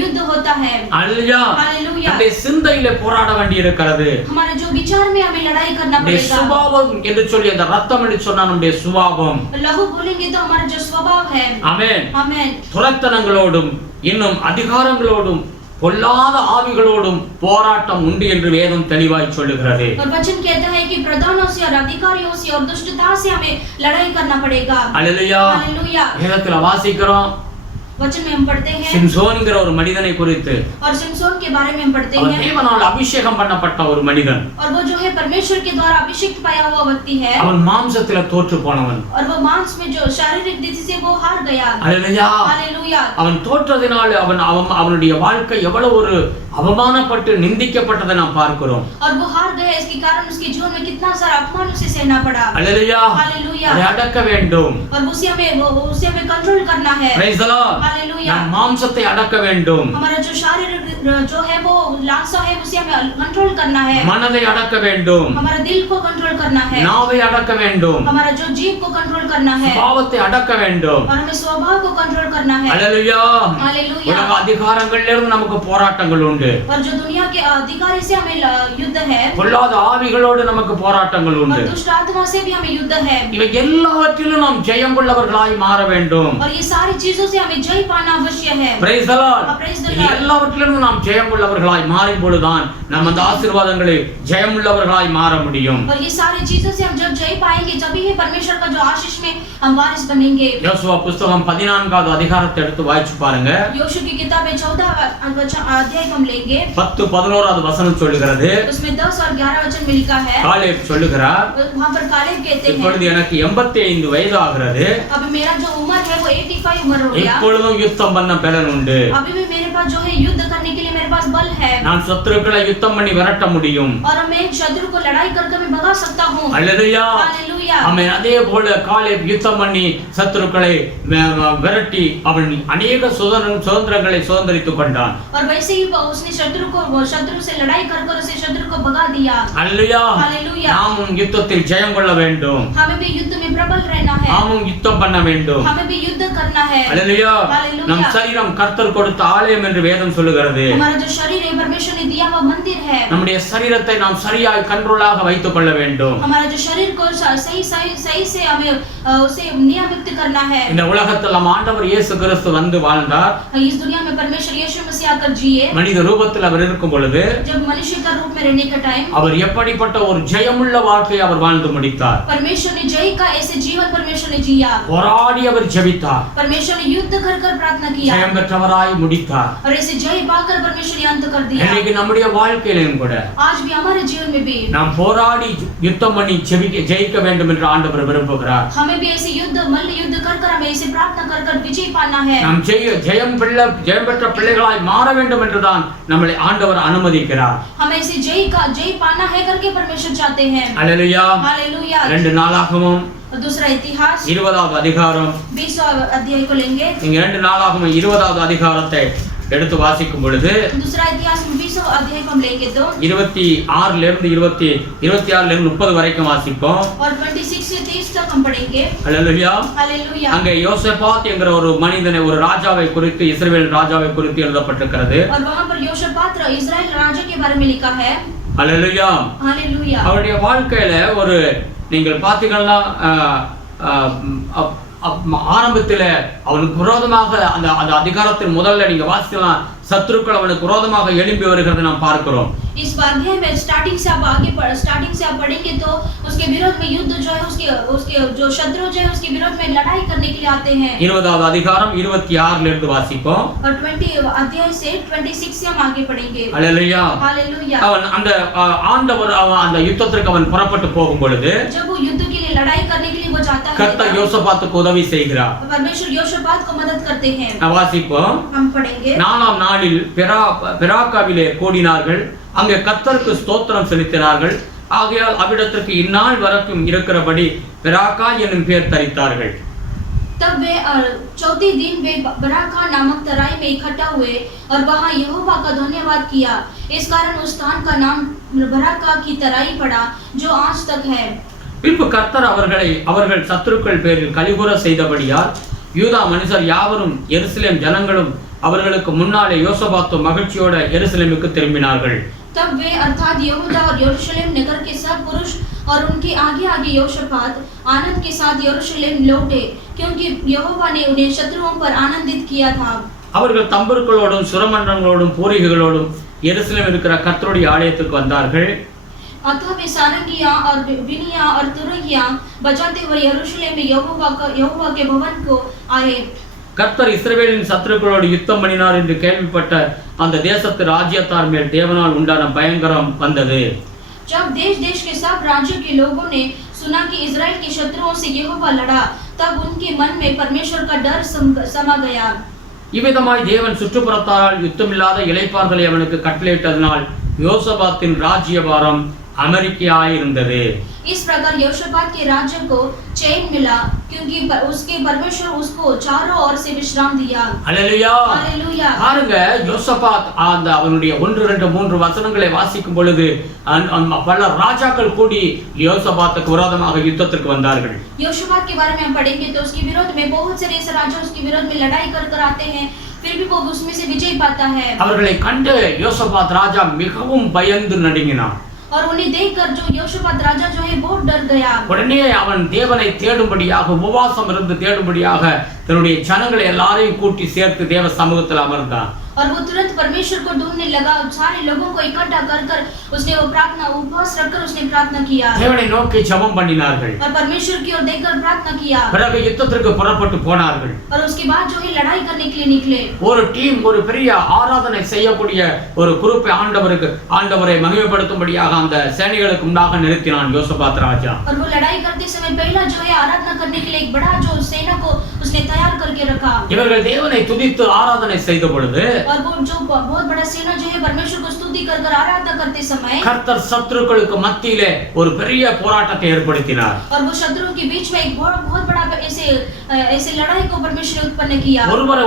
युद्ध होता है. हालेलुया. हालेलुया. நம்முடைய சிந்தையிலே போராட வேண்டியிருக்கிறது. हमारे जो विचार में हमें लड़ाई करना पड़ेगा. சுபாவம் என்று சொல்லி அந்த ரத்தம் என்று சொன்னா நம்முடைய சுபாவம். लहू बोलेंगे तो हमारा जो स्वभाव है. ஆமென். आमेन. துரைத்தனங்களோடும் இன்னும் அதிகாரங்களோடும் பொல்லாத ஆவிகளோடும் போராட்டம் உண்டு என்று வேதம் தெளிவாய் சொல்லுகிறது. और वचन कहता है कि प्रधानों से और अधिकारियों से और दुष्टता से हमें लड़ाई करना पड़ेगा. हालेलुया. हालेलुया. வேதத்துல வாசிக்கிறோம், वचन में हम पढ़ते हैं சிம்சோன்ங்கிற ஒரு மனிதனை குறித்து. और सिमसोन के बारे में हम पढ़ते அவன் हैं தேவனால் அபிஷேகம் பண்ணப்பட்ட ஒரு மனிதன். और वो जो है परमेश्वर के द्वारा अभिषिक्त पाया हुआ व्यक्ति है அவன் மாம்சத்தில தோற்று போனவன். और वो मांस में जो शारीरिक दृष्टि से वो हार गया। அல்லேலூயா. हालेलुया। அவன் தோற்றதினால அவனுடைய வாழ்க்கை எவ்வளவு ஒரு அவமானப்பட்டு நிந்திக்கப்பட்டதை நாம் பார்க்கிறோம். और वो हार गया इसके कारण उसके जीवन में कितना सारा अपमान उसे सहना पड़ा। அல்லேலூயா. हालेलुया। அதை அடக்க வேண்டும். और उसे हमें कंट्रोल करना है। Praise the Lord. हालेलुया। நான் மாம்சத்தை அடக்க வேண்டும். हमारा जो शारीरिक जो है वो लालसा है उसे हमें कंट्रोल करना है। மனதை அடக்க வேண்டும். हमारा दिल को कंट्रोल करना है। நாவை அடக்க வேண்டும். हमारा जो जीभ को कंट्रोल करना है। பாவத்தை அடக்க வேண்டும். और हमें स्वभाव को कंट्रोल करना है। அல்லேலூயா. हालेलुया। உலக அதிகாரங்களிலிருந்து இருந்து நமக்கு போராட்டங்கள் உண்டு. और जो दुनिया के अधिकारी से हमें युद्ध है। பொல்லாத ஆவிகளோடு நமக்கு போராட்டங்கள் உண்டு. और दुष्ट आत्मा से भी हमें युद्ध है। இவை எல்லாவற்றிலும் நாம் ஜெயம் கொள்ளவர்களாய் மாற வேண்டும். और ये सारी चीजों से हमें जय पाना आवश्यक है। Praise the Lord. Praise the இது Lord। எல்லாவற்றிலும் நாம் ஜெயம் கொள்ளவர்களாய் மாறும் பொழுதுதான் நம்ம அந்த ஆசீர்வாதங்களை ஜெயம் உள்ளவர்களாய் மாற முடியும். और ये सारी चीजों से हम जब जय पाएंगे जब ही परमेश्वर का जो आशीष में हम वारिस बनेंगे। யோசுவா புத்தகம் 14வது அதிகாரத்தை எடுத்து வாசிச்சு பாருங்க. योशुआ की किताब में 14 अध्याय हम लेंगे। 10-11வது வசனம் சொல்லுகிறது. उसमें 10 और 11 वचन में लिखा है। காலேப் சொல்லுகிறார், वहां पर कालेब कहते हैं இப்பொழுது எனக்கு 85 வயது ஆகிறது. अभी मेरा जो उम्र है वो 85 उम्र हो गया। இப்பொழுதும் யுத்தம் பண்ண பலன் உண்டு. अभी भी मेरे पास जो है युद्ध करने के लिए मेरे पास बल है। நான் சத்துருக்களை யுத்தம் பண்ணி விரட்ட முடியும். और मैं शत्रु को लड़ाई करके मैं भगा सकता हूं। அல்லேலூயா. हालेलुया। அவன் அதே போல காலேப் யுத்தம் பண்ணி சத்துருக்களை விரட்டி அவன் अनेक சுதந்திரங்களை சுதந்தரித்துக் கொண்டான். और वैसे ही उसने शत्रु से लड़ाई कर उसे शत्रु को भगा दिया। அல்லேலூயா. हालेलुया। நாமும் யுத்தத்தில் ஜெயம் கொள்ள வேண்டும். हमें भी युद्ध में प्रबल रहना है। நாமும் யுத்தம் பண்ண வேண்டும். हमें भी युद्ध करना है। அல்லேலூயா. हालेलुया। நம் சரீரம் கர்த்தர் கொடுத்த ஆலயம் என்று வேதம் சொல்லுகிறது. हमारा जो शरीर है परमेश्वर ने दिया हुआ मंदिर है। நம்முடைய சரீரத்தை நாம் சரியாய் கண்ட்ரோலாக வைத்துக் கொள்ள வேண்டும். हमारा जो शरीर को सही से हमें उसे नियमित करना है। இந்த உலகத்தில் நம் ஆண்டவர் இயேசு கிறிஸ்து வந்து வாழ்ந்தார். इस दुनिया में परमेश्वर यीशु मसीह आकर जिए। மனித ரூபத்தில் அவர் இருக்கும் பொழுது जब मनुष्य का रूप में रहने का टाइम அவர் எப்படிப்பட்ட ஒரு ஜெயமுள்ள வாழ்க்கையை அவர் வாழ்ந்து முடித்தார். परमेश्वर ने जय का ऐसे जीवन परमेश्वर ने जिया। போராடி அவர் ஜெபித்தார். परमेश्वर ने युद्ध कर प्रार्थना किया ஜெயம் பெற்றவராய் முடித்தார். और ऐसे जय पाकर परमेश्वर ने अंत कर दिया। இன்னைக்கு நம்முடைய வாழ்க்கையிலும் கூட आज भी हमारे जीवन में भी நாம் போராடி யுத்தம் பண்ணி ஜெயிக்க வேண்டும் என்று ஆண்டவர் விரும்புகிறார். हमें भी ऐसे मल्ल युद्ध कर हमें ऐसे प्रार्थना कर विजय पाना है। நாம் ஜெயம் பெற்ற பிள்ளைகளாய் மாற வேண்டும் என்றுதான் நம்மளை ஆண்டவர் அனுமதிக்கிறார். हमें ऐसे जय पाना है करके परमेश्वर चाहते हैं। அல்லேலூயா. हालेलुया। 2 நாளாகமம் दूसरा इतिहास 20வது அதிகாரம் 20 अध्याय को लेंगे। நீங்க 2 நாளாகமம் 20வது அதிகாரத்தை எடுத்து வாசிக்கும் பொழுது दूसरा इतिहास 20 अध्याय को हम लेंगे तो 26 லிருந்து 26 லிருந்து 30 வரைக்கும் வாசிப்போம். और 26 से 30 तक हम पढ़ेंगे। அல்லேலூயா. हालेलुया। அங்கே யோசபாத் என்கிற ஒரு மனிதனை ஒரு ராஜாவை குறித்து இஸ்ரவேல் ராஜாவை குறித்து எழுதப்பட்டிருக்கிறது. और वहां पर योशपात इस्राएल राजा के बारे में लिखा है। அல்லேலூயா. हालेलुया। அவருடைய வாழ்க்கையில ஒரு நீங்கள் பார்த்தீங்கன்னா ஆரம்பத்துல அவனுக்கு விரோதமாக அந்த அந்த அதிகாரத்தின் முதல்ல நீங்க வாசிக்கலாம் சத்துருக்கள் அவனுக்கு விரோதமாக எழும்பி வருகிறதை நாம் பார்க்கிறோம். इस अध्याय में स्टार्टिंग से आप पढ़ेंगे तो उसके विरोध में युद्ध जो है उसके जो शत्रु जो है उसके विरोध में लड़ाई करने के लिए आते हैं। 20வது அதிகாரம் 26 ல இருந்து வாசிப்போம். और 20 अध्याय से 26 से हम आगे पढ़ेंगे। हालेलुया। हालेलुया। அவன் அந்த ஆண்டவர் அந்த யுத்தத்திற்கு அவன் புறப்பட்டு போகும் பொழுது जब वो युद्ध के लिए लड़ाई करने के लिए वो जाता है கர்த்தர் யோசபாத்துக்கு உதவி செய்கிறார். परमेश्वर योशपात को मदद करते हैं। வாசிப்போம். हम पढ़ेंगे। 4ஆம் நாளில் பெராக்காவிலே கூடினார்கள். அங்கே கர்த்தருக்கு ஸ்தோத்திரம் செலுத்தினார்கள். ஆகையால் அவ்விடத்திற்கு இந்நாள் வரைக்கும் இருக்கிறபடி பெராக்கா என்னும் பெயர் தரித்தார்கள். तब वे चौथे दिन वे बराका नामक तराई में इकट्ठा हुए और वहां यहोवा का धन्यवाद किया। इस कारण उस स्थान का नाम बराका की तराई पड़ा जो आज तक है। பின்பு கர்த்தர் அவர்கள் சத்துருக்கள் பேரில் கலிகூற செய்தபடியால் யூதா மனுஷர் யாவரும் எருசலேம் ஜனங்களும் அவர்களுக்கு முன்னாலே யோசபாத்து மகிழ்ச்சியோட எருசலேமுக்கு திரும்பினார்கள். तब वे अर्थात यहूदा और यरूशलेम नगर के सब पुरुष और उनके आगे योशपात आनंद के साथ यरूशलेम लौटे क्योंकि यहोवा ने उन्हें शत्रुओं पर आनंदित किया था। அவர்கள் தம்புருக்களோடும் சுரமண்டலங்களோடும் பூரிகைகளோடும் எருசலேம் இருக்கிற கர்த்தருடைய ஆலயத்துக்கு வந்தார்கள். अतः वे सारंगियां और वीणियां और तुरहियां बजाते हुए यरूशलेम में यहोवा के भवन को आए. கர்த்தர் இஸ்ரவேலின் சத்துருக்களோடு யுத்தம் பண்ணினார் என்று கேள்விப்பட்ட அந்த தேசத்து ராஜ்யத்தார் மேல் தேவனால் உண்டான பயங்கரம் வந்தது. जब देश देश के सब राज्यों के लोगों ने सुना कि इजराइल के शत्रुओं से यहोवा लड़ा, तब उनके मन में परमेश्वर का डर समा गया. இவ்விதமாய் தேவன் சுற்றுப்புறத்தாரால் யுத்தமில்லாத இளைப்பாறுதலை அவனுக்கு கட்டளையிட்டதனால் யோசபாத்தின் ராஜ்யபாரம் அமெரிக்கையாயிருந்தது. इस प्रकार यहोशापात के राज्य को चैन मिला, क्योंकि उसके परमेश्वर उसको चारों ओर से विश्राम दिया. அல்லேலூயா. हालेलुया. பாருங்க, யோசபாத் அந்த அவனுடைய 1 2 3 வசனங்களை வாசிக்கும் பொழுது பல ராஜாக்கள் கூடி யோசபாத்துக்கு விரோதமாக யுத்தத்திற்கு வந்தார்கள். यहोशापात के बारे में हम पढ़ेंगे तो उसके विरोध में बहुत सारे ऐसे राजा उसके विरोध में लड़ाई कर आते हैं, फिर भी वो उसमें से विजय पाता है. அவர்களை கண்டு யோசபாத் ராஜா மிகவும் பயந்து நடுங்கினான். और उन्हें देखकर जो यहोशापात राजा जो है बहुत डर गया. உடனே அவன் தேவனை தேடும்படியாக உபவாசம் இருந்து தேடும்படியாக தன்னுடைய ஜனங்களை எல்லாரையும் கூட்டி சேர்த்து தேவ சமூகத்தில் அமர்ந்தான். और वो तुरंत परमेश्वर को ढूंढने लगा, सारे लोगों को इकट्ठा कर उसने वो प्रार्थना उपवास रखकर उसने प्रार्थना किया. தேவனை நோக்கி ஜெபம் பண்ணினார்கள். और परमेश्वर की ओर देखकर प्रार्थना किया. பிறகு யுத்தத்திற்கு புறப்பட்டு போனார்கள். और उसके बाद जो है लड़ाई करने के लिए निकले. ஒரு டீம், ஒரு பெரிய ஆராதனை செய்யக்கூடிய ஒரு குரூப்பை ஆண்டவரை மகிமைப்படுத்தும்படியாக அந்த சேனைகளுக்கு முன்னாக நிறுத்தினான் யோசபாத் ராஜா. और वो लड़ाई करते समय पहला जो है आराधना करने के लिए एक बड़ा जो सेना को उसने तैयार करके रखा. இவர்கள் தேவனை துதித்து ஆராதனை செய்த பொழுது और वो जो बहुत बड़ा सेना जो है परमेश्वर को स्तुति कर आराधना करते समय கர்த்தர் சத்துருக்களுக்கு மத்தியிலே ஒரு பெரிய போராட்டத்தை ஏற்படுத்தினார். और वो शत्रुओं के बीच में एक बहुत बड़ा ऐसे लड़ाई को परमेश्वर ने उत्पन्न किया.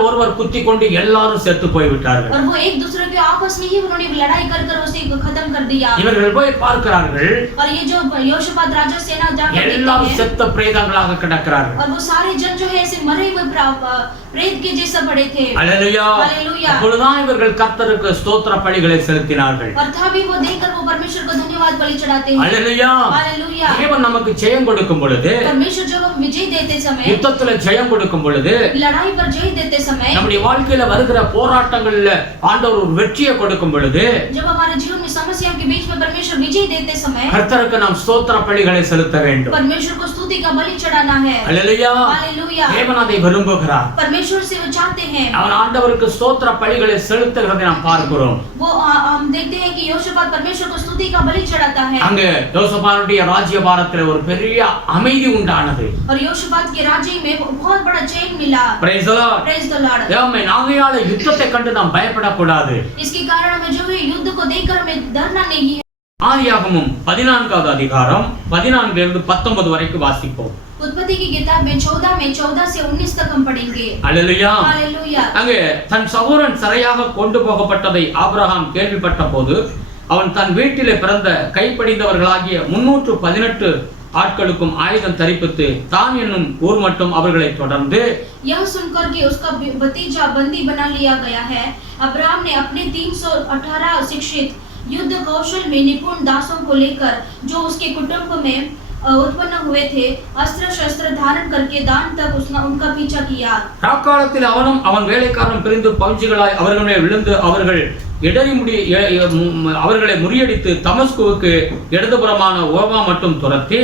ஒருவர் குத்தி கொண்டு எல்லாரும் செத்து போய் விட்டார்கள். और वो एक दूसरे के आपस में ही उन्होंने लड़ाई कर उसे खत्म कर दिया. இவர்கள் போய் பார்க்கிறார்கள். और ये जो यहोशापात राजा सेना जाकर எல்லாரும் देखते हैं செத்த பிரேதங்களாக கிடக்கிறார்கள். और वो सारे जन जो है ऐसे मरे हुए प्रेत के जैसा पड़े थे. அல்லேலூயா. हालेलुया. அப்பொழுதுதான் இவர்கள் கர்த்தருக்கு ஸ்தோத்திர பலிகளை செலுத்தினார்கள். और तभी वो देखकर वो परमेश्वर को धन्यवाद बलि चढ़ाते हैं. அல்லேலூயா. हालेलुया. தேவன் நமக்கு ஜெயம் கொடுக்கும் பொழுது, परमेश्वर जब हम विजय देते समय, யுத்தத்துல ஜெயம் கொடுக்கும் பொழுது, लड़ाई पर जय देते समय, நம்முடைய வாழ்க்கையில வருகிற போராட்டங்கள்ல ஆண்டவர் ஒரு வெற்றியை கொடுக்கும் பொழுது, जब हमारे जीवन में समस्याओं के बीच में परमेश्वर विजय देते समय கர்த்தருக்கு நாம் ஸ்தோத்திர பலிகளை செலுத்த வேண்டும். परमेश्वर को स्तुति का बलि चढ़ाना है. அல்லேலூயா. हालेलुया. தேவன் அதை விரும்புகிறார். परमेश्वर से वो चाहते हैं. அவன் ஆண்டவருக்கு ஸ்தோத்திர பலிகளை செலுத்துகிறதை நாம் பார்க்கிறோம். वो हम देखते हैं कि यहोशापात परमेश्वर को स्तुति का बलि चढ़ाता है. அங்க யோசபாத்துடைய ராஜ்யபாரத்திலே ஒரு பெரிய அமைதி உண்டானது. और यहोशापात के राज्य में बहुत बड़ा चैन मिला. Praise the Lord. Praise the Lord. தேவமே, நாகையால யுத்தத்தை கண்டு நாம் பயப்படக்கூடாது. इसके कारण हमें जो है युद्ध को देखकर हमें डरना नहीं है. ஆதியாகமம் 14வது அதிகாரம் 14 இருந்து 19 வரைக்கும் வாசிப்போம். उत्पत्ति की किताब में 14 से 19 तक हम पढ़ेंगे. அல்லேலூயா. हालेलुया. அங்கே தன் சகோதரன் சிறையாக கொண்டு போகப்பட்டதை ஆபிரகாம் கேள்விப்பட்ட போது அவன் தன் வீட்டிலே பிறந்த கைப்படிந்தவர்களாகிய 318 ஆட்களுக்கும் ஆயுதம் தரிப்பித்து தான் என்னும் ஊர் மட்டும் அவர்களை தொடர்ந்து यह सुनकर कि उसका भतीजा बंदी बना लिया गया है, अब्राहम ने अपने 318 शिक्षित युद्ध कौशल में निपुण दासों को लेकर जो उसके कुटुंब में उत्पन्न हुए थे अस्त्र शस्त्र धारण करके दान तक उनका पीछा किया. ராக்காலத்தில் அவனும் அவன் வேலைக்காரனும் பிரிந்து பவுஞ்சிகளாய் அவர்களே விழுந்து அவர்களை முறியடித்து தமஸ்குவுக்கு இடதுபுறமான ஓவா மட்டும் துரத்தி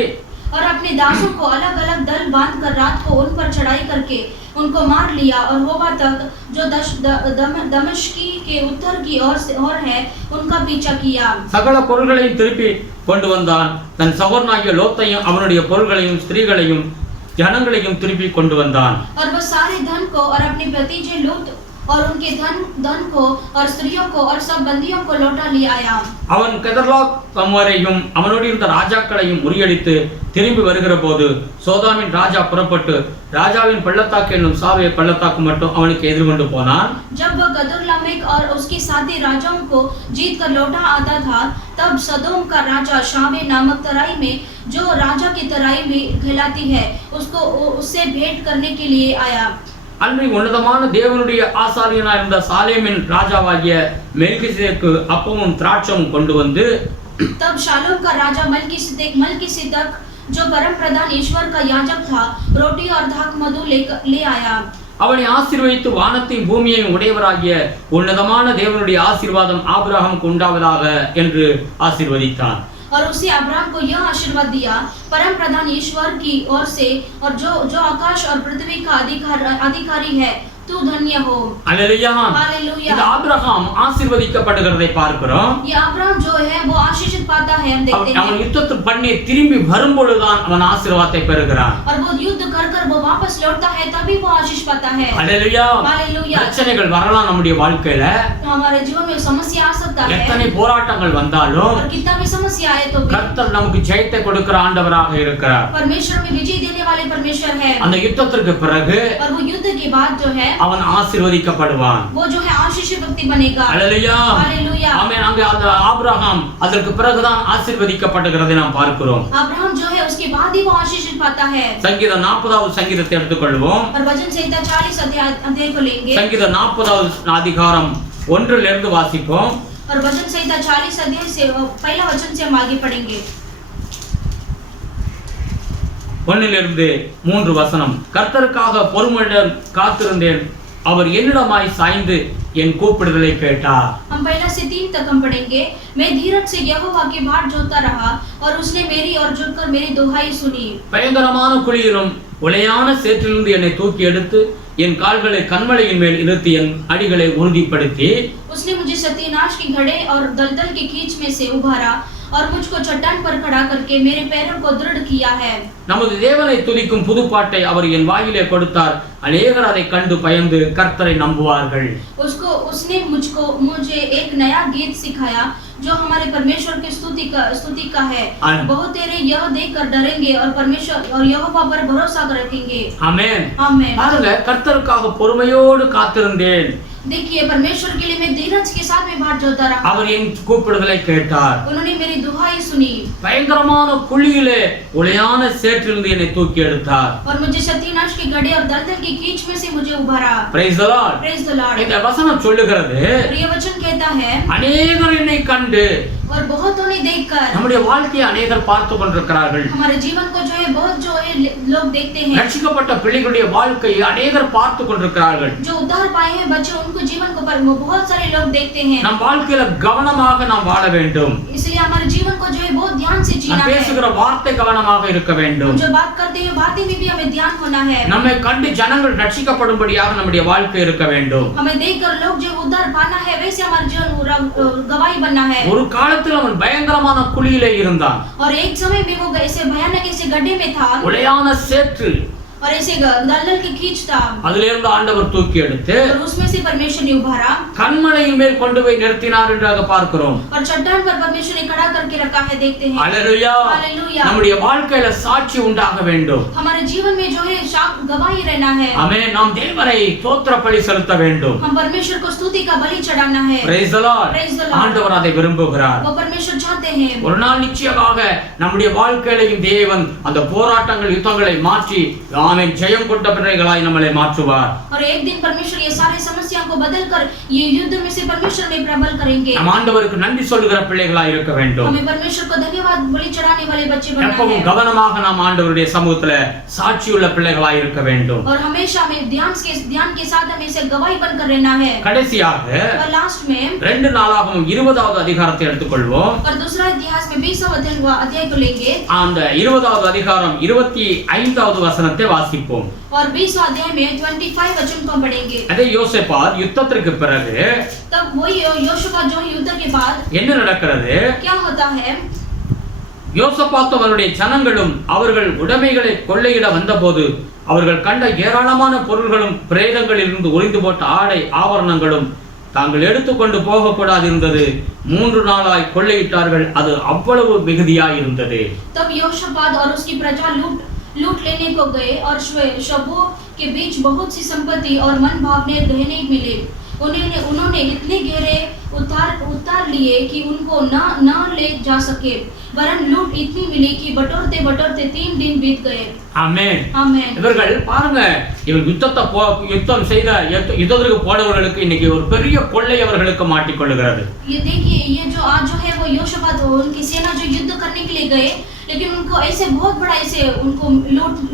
और अपने दासों को अलग अलग दल बांधकर रात को उन पर चढ़ाई करके उनको मार लिया और होबा तक जो दमिश्की के उत्तर की ओर है उनका पीछा किया. சகல பொருள்களையும் திருப்பி கொண்டு வந்தான். தன் சகோதரனாகிய லோத்தையும் அவனுடைய பொருள்களையும் ஸ்திரீகளையும் ஜனங்களையும் திருப்பி கொண்டு வந்தான். और वह सारे धन को और अपने भतीजे लूत और उनके धन को और स्त्रियों को और सब बंदियों को लौटा ले आया. அவன் கெதர்லாக் தம்வரையும் அவனோடு இருந்த ராஜாக்களையும் முறியடித்து திரும்பி வருகிற போது சோதாமின் ராஜா புறப்பட்டு ராஜாவின் பள்ளத்தாக்கு என்னும் சாவே பள்ளத்தாக்கு மட்டும் அவனுக்கு எதிர்கொண்டு போனான். जब वह गदुर्लामेक और उसके साथी राजाओं को जीत कर लौटा आता था, तब सदोम का राजा शावे नामक तराई में जो राजा की तराई भी कहलाती है उससे भेंट करने के लिए आया. அன்றைய உன்னதமான தேவனுடைய ஆசாரியனாய் இருந்த சாலேமின் ராஜாவாகிய மெல்கிசேதேக்கு அப்பமும் திராட்சமும் கொண்டு வந்து तब शालोम का राजा मलकीसिदक जो परम प्रधान ईश्वर का याजक था रोटी और धाक मधु ले आया. அவனை ஆசீர்வதித்து வானத்தையும் பூமியையும் உடையவராகிய உன்னதமான தேவனுடைய ஆசீர்வாதம் ஆபிரகாமுக்கு உண்டாவதாக என்று ஆசீர்வதித்தான். और उसे अब्राहम को यह आशीर्वाद दिया, परम प्रधान ईश्वर की ओर से और जो आकाश और पृथ्वी का अधिकारी है तू धन्य हो। அல்லேலூயா. हालेलुया। இந்த ஆபிரகாம் ஆசீர்வதிக்கப்படுகிறதை பார்க்கிறோம். ये अब्राहम जो है वो आशीषित पाता है, हम देखते हैं। அவன் யுத்தத்தை பண்ணி திரும்பி வரும்பொழுதுதான் அவன் ஆசீர்வாதத்தை பெறுகிறான். और वो युद्ध कर कर वो वापस लौटता है, तभी वो आशीष पाता है। அல்லேலூயா. हालेलुया। பிரச்சனைகள் வரலாம் நம்முடைய வாழ்க்கையில. हमारे जीवन में समस्या आ सकता है, எத்தனை போராட்டங்கள் வந்தாலும் और कितना भी समस्या आए तो भी கர்த்தர் நமக்கு ஜெயத்தை கொடுக்கிற ஆண்டவராக இருக்கிறார். परमेश्वर में विजय देने वाले परमेश्वर है। அந்த யுத்தத்திற்கு பிறகு और वो युद्ध के बाद जो है அவன் ஆசீர்வதிக்கப்படுவான். वो जो है आशीषित व्यक्ति बनेगा। அல்லேலூயா. हालेलुया। ஆமென். அங்கே அந்த ஆபிரகாம் அதற்கு பிறகுதான் ஆசீர்வதிக்கப்படுகிறதை நாம் பார்க்கிறோம். अब्राहम जो है उसके बाद ही वो आशीषित पाता है। சங்கீதம் 40வது சங்கீதத்தை எடுத்துக்கொள்வோம். और वचन संहिता 40 अध्याय को लेंगे। சங்கீதம் 40வது அதிகாரம் 1 இருந்து வாசிப்போம். और वचन संहिता 40 अध्याय से पहला वचन से हम आगे पढ़ेंगे। 1 3 வசனம். கர்த்தருக்காக பொறுமையுடன் காத்திருந்தேன், அவர் என்னிடமாய் சாய்ந்து என் கூப்பிடுதலை கேட்டார். हम पहला से 3 तक हम पढ़ेंगे। मैं धीरज से यहोवा की बाट जोता रहा और उसने मेरी ओर झुककर मेरी दुहाई सुनी। பயங்கரமான குழியிலும் உளையான சேற்றிலிருந்து என்னை தூக்கி எடுத்து என் கால்களை கன்மலையின் மேல் இருத்தி என் அடிகளை உறுதிப்படுத்தி उसने मुझे सत्यनाश के घड़े और दलदल के कीच में से उभारा और मुझको चट्टान पर खड़ा करके मेरे पैरों को दृढ़ किया है। நமது தேவனை துதிக்கும் புதுப்பாட்டை அவர் என் வாயிலே கொடுத்தார். அநேகர் அதை கண்டு பயந்து கர்த்தரை நம்புவார்கள். उसने मुझे एक नया गीत सिखाया जो हमारे परमेश्वर की स्तुति का है। बहुत तेरे यह देखकर डरेंगे और परमेश्वर और यहोवा पर भरोसा रखेंगे। आमेन। आमेन। பாருங்க, கர்த்தருக்காக பொறுமையோடு காத்திருந்தேன். देखिए, परमेश्वर के लिए मैं धीरज के साथ में बाट जोता रहा। அவர் என் கூப்பிடுதலை கேட்டார். उन्होंने मेरी दुहाई सुनी। பயங்கரமான குழியிலே உளையான சேற்றிலிருந்து என்னை தூக்கி எடுத்தார். और मुझे सत्यनाश के गड्ढे और दलदल की कीच में से मुझे उभारा। Praise the Lord. Praise the Lord। இந்த வசனம் சொல்லுகிறது, ये वचन कहता है அநேகர் என்னை கண்டு, और बहुतों ने देखकर, நம்முடைய வாழ்க்கையை அநேகர் பார்த்து கொண்டிருக்கிறார்கள். हमारे जीवन को जो है बहुत जो है लोग देखते हैं। ரட்சிக்கப்பட்ட பிள்ளைகளுடைய வாழ்க்கையை அநேகர் பார்த்து கொண்டிருக்கிறார்கள். जो उद्धार पाए हैं बच्चे, उनको जीवन को पर बहुत सारे लोग देखते हैं। நம் வாழ்க்கையில கவனமாக நாம் வாழ வேண்டும். इसलिए हमारे जीवन को जो है बहुत ध्यान से जीना நாம் है। பேசுகிற வார்த்தை கவனமாக இருக்க வேண்டும். हम जो बात करते हैं बातें में भी हमें ध्यान होना है। நம்மை கண்டு ஜனங்கள் ரட்சிக்கப்படும்படியாக நம்முடைய வாழ்க்கை இருக்க வேண்டும். हमें देखकर लोग जो उद्धार पाना है वैसे हमारा जीवन गवाही बनना है। ஒரு காலத்தில் அவன் பயங்கரமான குழியிலே இருந்தான். और एक समय में वो ऐसे भयानक ऐसे गड्ढे में था உளையான சேற்று, और ऐसे दलदल की कीच था। அதிலிருந்து ஆண்டவர் தூக்கி எடுத்து और उसमें से परमेश्वर ने उभारा கன்மலையின் மேல் கொண்டு போய் நிறுத்தினார் என்று பார்க்கிறோம். और चट्टान पर परमेश्वर ने खड़ा करके रखा है, देखते हैं। அல்லேலூயா. हालेलुया। நம்முடைய வாழ்க்கையில சாட்சி உண்டாக வேண்டும். हमारे जीवन में जो है गवाही रहना है। ஆமென். நாம் தேவனை ஸ்தோத்திர பலி செலுத்த வேண்டும். हम परमेश्वर को स्तुति का बलि चढ़ाना है। Praise the Lord. Praise the Lord। ஆண்டவர் அதை விரும்புகிறார். वो परमेश्वर चाहते हैं। ஒரு நாள் நிச்சயமாக நம்முடைய வாழ்க்கையிலும் தேவன் அந்த போராட்டங்கள் யுத்தங்களை மாற்றி ஆமென் ஜெயம் கொண்ட பிள்ளைகளாய் நம்மளை மாற்றுவார். और एक दिन परमेश्वर ये सारे समस्याओं को बदलकर ये युद्ध में से परमेश्वर में प्रबल करेंगे। நம் ஆண்டவருக்கு நன்றி சொல்லுகிற பிள்ளைகளாய் இருக்க வேண்டும். हमें परमेश्वर को धन्यवाद बलि चढ़ाने वाले बच्चे बनना எப்பவும் है। கவனமாக நாம் ஆண்டவருடைய சமூகத்துல சாட்சியுள்ள பிள்ளைகளாய் இருக்க வேண்டும். और हमेशा में ध्यान के साथ हमें से गवाही बनकर रहना है। கடைசியாக और लास्ट में 2 நாளாகமம் 20வது அதிகாரத்தை எடுத்துக்கொள்வோம். और दूसरा इतिहास में 20वां अध्याय को लेंगे। அந்த 20வது அதிகாரம் 25வது வசனத்தை வாசிப்போம். और 20वां अध्याय में 25 वचन को पढ़ेंगे। அதே யோசேப்பார் யுத்தத்திற்கு பிறகு तब वही योशुआत जो युद्ध के बाद என்ன நடக்கிறது? क्या होता है? யோசபாத்தும் அவருடைய ஜனங்களும் அவர்கள் உடைமைகளை கொள்ளையிட வந்தபோது அவர்கள் கண்ட ஏராளமான பொருள்களும் பிரேதங்களிலிருந்து உரிந்து போட்ட ஆடை ஆபரணங்களும் தாங்கள் எடுத்துக்கொண்டு போகக்கூடாது இருந்தது. 3 நாளாய் கொள்ளையிட்டார்கள். அது அவ்வளவு மிகுதியாய் இருந்தது. तब योशुआत और उसकी प्रजा लूट लेने को गए और शबों के बीच बहुत सी संपत्ति और मन भावने गहने मिले। उन्होंने इतने गहरे उतार लिए कि उनको न ले जा सके, वरन लूट इतनी मिली कि बटोरते बटोरते 3 दिन बीत गए। ஆமென். आमेन। இவர்கள் பாருங்க, இவர் யுத்தம் செய்த யுத்தத்திற்கு போனவர்களுக்கு இன்னைக்கு ஒரு பெரிய கொள்ளை அவர்களுக்கு மாட்டிக்கொள்ளுகிறது. ये देखिए, ये जो आज जो है वो योशुआत उनकी सेना जो युद्ध करने के लिए गए, लेकिन उनको ऐसे बहुत बड़ा ऐसे उनको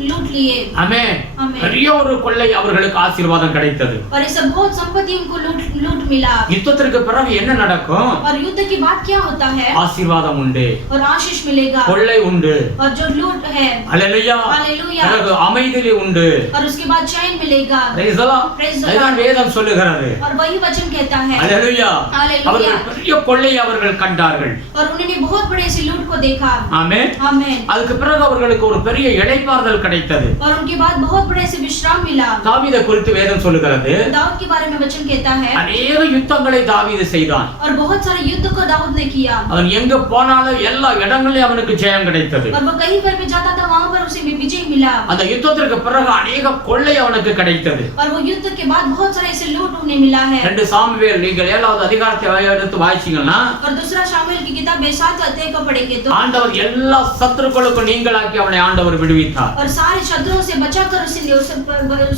लूट लिए। ஆமென். आमेन। பெரிய ஒரு கொள்ளை அவர்களுக்கு ஆசீர்வாதம் கிடைத்தது. और ऐसे बहुत संपत्ति उनको लूट मिला। யுத்தத்திற்கு பிறகு என்ன நடக்கும்? और युद्ध के बाद क्या होता है? ஆசீர்வாதம் உண்டு. और आशीष मिलेगा கொள்ளை உண்டு, और जो लूट है அல்லேலூயா, हालेलुया பிறகு அமைதி உண்டு. और उसके बाद चैन मिलेगा। Praise the Lord. Praise the அதுதான் Lord। வேதம் சொல்லுகிறது. और वही वचन कहता है அல்லேலூயா. हालेलुया அவர்கள் பெரிய கொள்ளையை அவர்கள் கண்டார்கள். और उन्होंने बहुत बड़े से लूट को देखा। ஆமென். आमीन। அதுக்கு பிறகு அவர்களுக்கு ஒரு பெரிய இளைப்பாறுதல் கிடைத்தது. और उनके बाद बहुत बड़े से विश्राम मिला। தாவீதை குறித்து வேதம் சொல்லுகிறது. दाऊद के बारे में वचन कहता है अनेक யுத்தங்களை தாவீது செய்தான். और बहुत सारे युद्ध को दाऊद ने किया। அவன் எங்க போனாலும் எல்லா இடங்களிலும் அவனுக்கு ஜெயம் கிடைத்தது. और वो कहीं पर भी जाता था वहां पर उसे विजय मिला। அந்த யுத்தத்திற்கு பிறகு अनेक கொள்ளை அவனுக்கு கிடைத்தது. और वो युद्ध के बाद बहुत सारे ऐसे लूट उन्हें मिला है। 2 சாமுவேல் நீங்கள் 7வது அதிகாரத்தை எடுத்து வாசிச்சீங்கன்னா और दूसरा शामुएल की किताब 7 अध्याय को पढ़ेंगे तो ஆண்டவர் எல்லா சத்துருக்களுக்கும் நீங்களாக்கி அவனை ஆண்டவர் விடுவித்தார். और सारे शत्रुओं से बचाकर उसे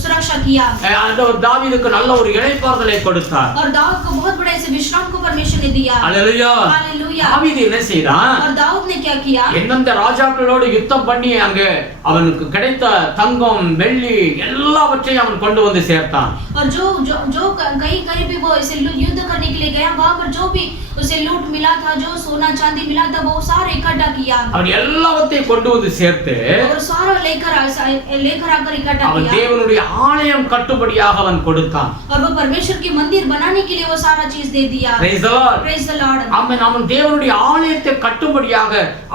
सुरक्षा किया। ஆண்டவர் தாவீதுக்கு நல்ல ஒரு இளைப்பாறுதலை கொடுத்தார். और दाऊद को बहुत बड़े से विश्राम को परमेश्वर ने दिया। அல்லேலூயா. हालेलुया। தாவீது என்ன செய்தான்? और दाऊद ने क्या किया? எந்தெந்த ராஜாக்களோடு யுத்தம் பண்ணி அங்கே அவனுக்கு கிடைத்த தங்கம் வெள்ளி எல்லாவற்றையும் அவன் கொண்டு வந்து சேர்த்தான். और जो जो जो कहीं भी वो ऐसे युद्ध करने के लिए गया वहां पर जो भी उसे लूट मिला था, जो सोना चांदी मिला था, वो सारे इकट्ठा किया। அவன் எல்லாவற்றையும் கொண்டு வந்து சேர்த்து और सारा लेकर आकर इकट्ठा அவன் किया। தேவனுடைய ஆலயம் கட்டும்படியாக அவன் கொடுத்தான். और वो परमेश्वर की मंदिर बनाने के लिए वो सारा चीज दे दिया। Praise the Lord. Praise the Lord। அவன் தேவனுடைய ஆலயத்தை கட்டும்படியாக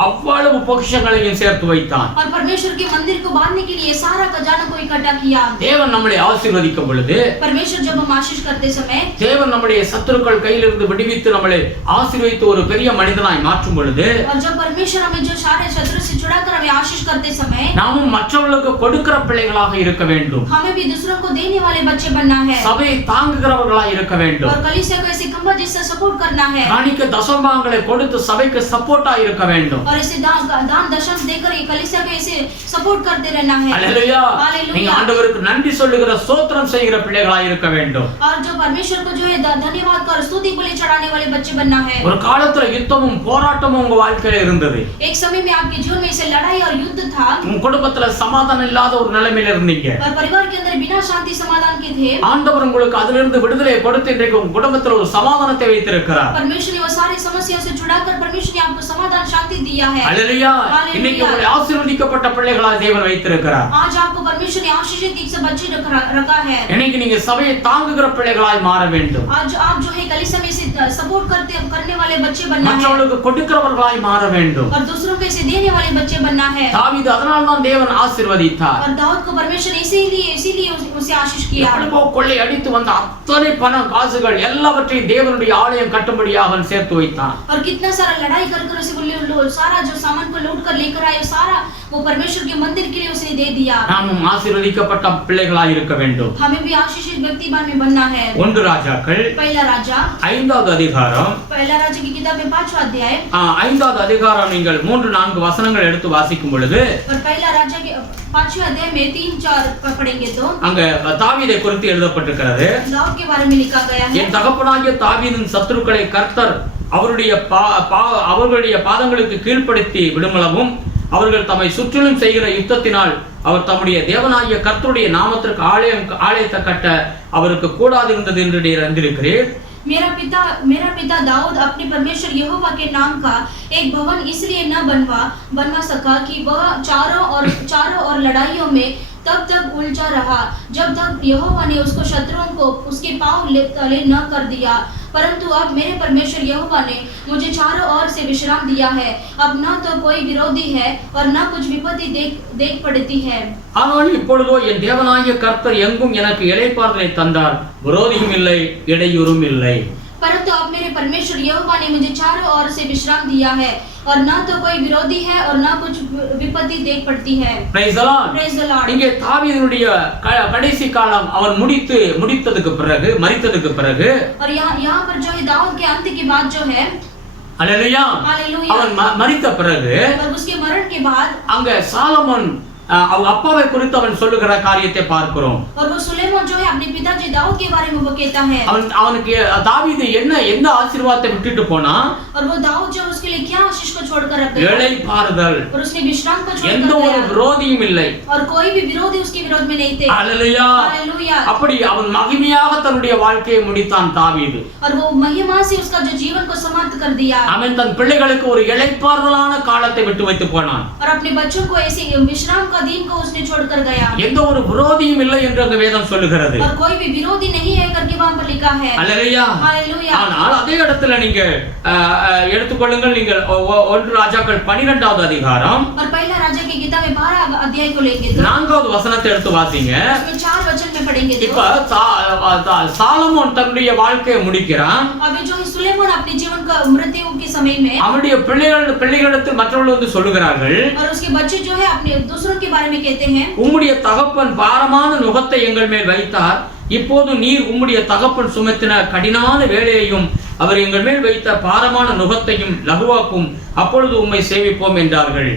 அவ்வளவு பொக்கிஷங்களையும் சேர்த்து வைத்தான். और परमेश्वर के मंदिर को बांधने के लिए सारा खजाना को इकट्ठा किया। தேவன் நம்மளை ஆசீர்வதிக்கும் பொழுது, परमेश्वर जब हम आशीष करते समय, தேவன் நம்முடைய சத்துருக்கள் கையிலிருந்து விடுவித்து நம்மளை ஆசீர்வதித்து ஒரு பெரிய மனிதனாய் மாற்றும் பொழுது, और जब परमेश्वर हमें जो सारे शत्रु से छुड़ाकर हमें आशीष करते समय, நாமும் மற்றவர்களுக்கு கொடுக்கிற பிள்ளைகளாக இருக்க வேண்டும். हमें भी दूसरों को देने वाले बच्चे बनना है। சபையை தாங்குகிறவர்களாய் இருக்க வேண்டும். और कलीसिया को ऐसे खंभा जैसा सपोर्ट करना है। காணிக்க தசமபாகங்களை கொடுத்து சபைக்கு சப்போர்ட்டா இருக்க வேண்டும். और ऐसे दान दशम देकर ये कलीसिया को ऐसे सपोर्ट करते रहना है। அல்லேலூயா. हालेलुया। நீங்க ஆண்டவருக்கு நன்றி சொல்லுகிற ஸ்தோத்திரம் செய்கிற பிள்ளைகளாய் இருக்க வேண்டும். और जो परमेश्वर को जो है धन्यवाद कर स्तुति बलि चढ़ाने वाले बच्चे बनना है। ஒரு காலத்துல யுத்தமும் போராட்டமும் உங்க வாழ்க்கையில இருந்தது. एक समय में आपके जीवन में ऐसे लड़ाई और युद्ध था। உங்க குடும்பத்துல சமாதானம் இல்லாத ஒரு நிலைமையில இருந்தீங்க. और परिवार के अंदर बिना शांति समाधान के थे। ஆண்டவர் உங்களுக்கு அதிலிருந்து விடுதலை கொடுத்து இன்றைக்கு உங்க குடும்பத்துல ஒரு சமாதானத்தை வைத்திருக்கிறார். परमेश्वर ने वो सारी समस्याओं से छुड़ाकर परमेश्वर ने आपको समाधान शांति दिया है। அல்லேலூயா. இன்னைக்கு உங்களை ஆசீர்வதிக்கப்பட்ட பிள்ளைகளாய் தேவன் வைத்திருக்கிறார். आज आपको परमेश्वर ने आशीषित एक से बच्चे रखा है। இன்னைக்கு நீங்க சபையை தாங்குகிற பிள்ளைகளாய் மாற வேண்டும். आज आप जो है कलीसिया में से सपोर्ट करने वाले बच्चे बनना है। மற்றவர்களுக்கு கொடுக்கிறவர்களாய் மாற வேண்டும். और दूसरों को ऐसे देने वाले बच्चे बनना है। தாவீது அதனால தான் தேவன் ஆசீர்வதித்தார். और दाऊद को परमेश्वर ने इसीलिए उसे आशीष किया। எவ்வளவோ கொள்ளை அடித்து வந்த அத்தனை பணம் காசுகள் எல்லாவற்றையும் தேவனுடைய ஆலயம் கட்டும்படியாக அவன் சேர்த்து வைத்தான். और कितना सारा लड़ाई कर उसे सारा जो सामान को लूट कर लेकर आए सारा वो परमेश्वर के मंदिर के लिए उसने दे दिया। நாமும் ஆசீர்வதிக்கப்பட்ட பிள்ளைகளாய் இருக்க வேண்டும். हमें भी आशीषित व्यक्ति में बनना है। 1 ராஜாக்கள் पहला राजा 5வது அதிகாரம், पहला राजा की किताब में 5वां अध्याय 5வது அதிகாரம் நீங்கள் 3-4 வசனங்கள் எடுத்து வாசிக்கும் பொழுது, और पहला राजा के 5वें अध्याय में 3-4 पढ़ेंगे तो அங்க தாவீதை குறித்து எழுதப்பட்டிருக்கிறது. दाऊद के बारे में लिखा गया है। என் தகப்பனாகிய தாவீதின் சத்துருக்களை கர்த்தர் அவர்களுடைய பாதங்களுக்கு கீழ்ப்படுத்தி விடுமளவும் அவர்கள் தம்மை சுற்றிலும் செய்கிற யுத்தத்தினால் அவர் தம்முடைய தேவனாகிய கர்த்தருடைய நாமத்திற்கு ஆலயத்தை கட்ட அவருக்கு கூடாதிருந்தது என்று நீர் அறிந்திருக்கிறீர். मेरा पिता दाऊद अपने परमेश्वर यहोवा के नाम का एक भवन इसलिए न बनवा सका कि वह चारों और लड़ाइयों में तब तक उलझा रहा जब तक यहोवा ने उसको शत्रुओं को उसके पांव तले न कर दिया। परंतु अब मेरे परमेश्वर यहोवा ने मुझे चारों ओर से विश्राम दिया है। अब न तो कोई विरोधी है और न कुछ विपत्ति देख पड़ती है। ஆனால் இப்பொழுதோ என் தேவனாகிய கர்த்தர் எங்கும் எனக்கு இளைப்பாறுதலை தந்தார், விரோதியும் இல்லை, இடையூறும் இல்லை. परंतु अब मेरे परमेश्वर यहोवा ने मुझे चारों ओर से विश्राम दिया है और न तो कोई विरोधी है और न कुछ विपत्ति देख पड़ती है। Praise the Lord. Praise the Lord. இங்கே தாவீதுடைய கடைசி காலம் அவன் முடித்ததுக்கு பிறகு மரித்ததுக்கு பிறகு और यहाँ पर जो है दाऊद के अंत की बात जो है அல்லேலூயா, हालेलुया, அவன் மரித்த பிறகு और उसके मरण के बाद அங்க சாலமோன் அவங்க அப்பாவை குறித்து அவன் சொல்லுகிற காரியத்தை பார்க்கிறோம். और वो सुलेमान जो है अपने पिताजी दाऊद के बारे में वो कहता है. அவனுக்கு தாவீது எந்த ஆசீர்வாதத்தை விட்டுட்டு போனா, और वो दाऊद जो उसके लिए क्या आशीष को छोड़कर रख गया. இளைப்பாறுதல். और उसने विश्राम को छोड़कर எந்த ஒரு விரோதியும் இல்லை. और कोई भी विरोधी उसके विरोध में नहीं थे. ஹalleluya. हालेलुया. அப்படி அவன் மகிமையாக தன்னுடைய வாழ்க்கையை முடித்தான் தாவீது. और वो महिमा से उसका जो जीवन को समाप्त कर दिया. அவன் தன் பிள்ளைகளுக்கு ஒரு இளைப்பாறுதலான காலத்தை விட்டு வைத்து போனான். और अपने बच्चों को ऐसे विश्राम का दिन को उसने छोड़कर गया. எந்த ஒரு விரோதியும் இல்லை என்று அந்த வேதம் சொல்லுகிறது. और कोई भी विरोधी नहीं है करके वहां पर लिखा है. ஹalleluya. हालेलुया. ஆனால் அதே இடத்துல நீங்க எடுத்துக்கொள்ளுங்கள், நீங்கள் 1 ராஜாக்கள் 12வது அதிகாரம் और पहला राजा की किताब में 12 अध्याय को लेंगे तो 4வது வசனத்தை எடுத்து வாசிங்க. उसमें 4 वचन में पढ़ेंगे तो இப்ப சாலமோன் தன்னுடைய வாழ்க்கையை முடிக்கிறான். अभी जो सुलेमान अपने जीवन का मृत्यु के समय में அவருடைய பிள்ளைகளிடத்தில் மற்றவர்கள் வந்து சொல்லுகிறார்கள், और उसके बच्चे जो है अपने दूसरों के बारे में कहते हैं, உம்முடைய தகப்பன் பாரமான நுகத்தை எங்கள் மேல் வைத்தார், இப்போது நீர் உம்முடைய தகப்பன் சுமத்தின கடினமான வேலையையும் அவர் எங்கள் மேல் வைத்த பாரமான நுகத்தையும் லகுவாக்கும், அப்பொழுது உம்மை சேவிப்போம் என்றார்கள்.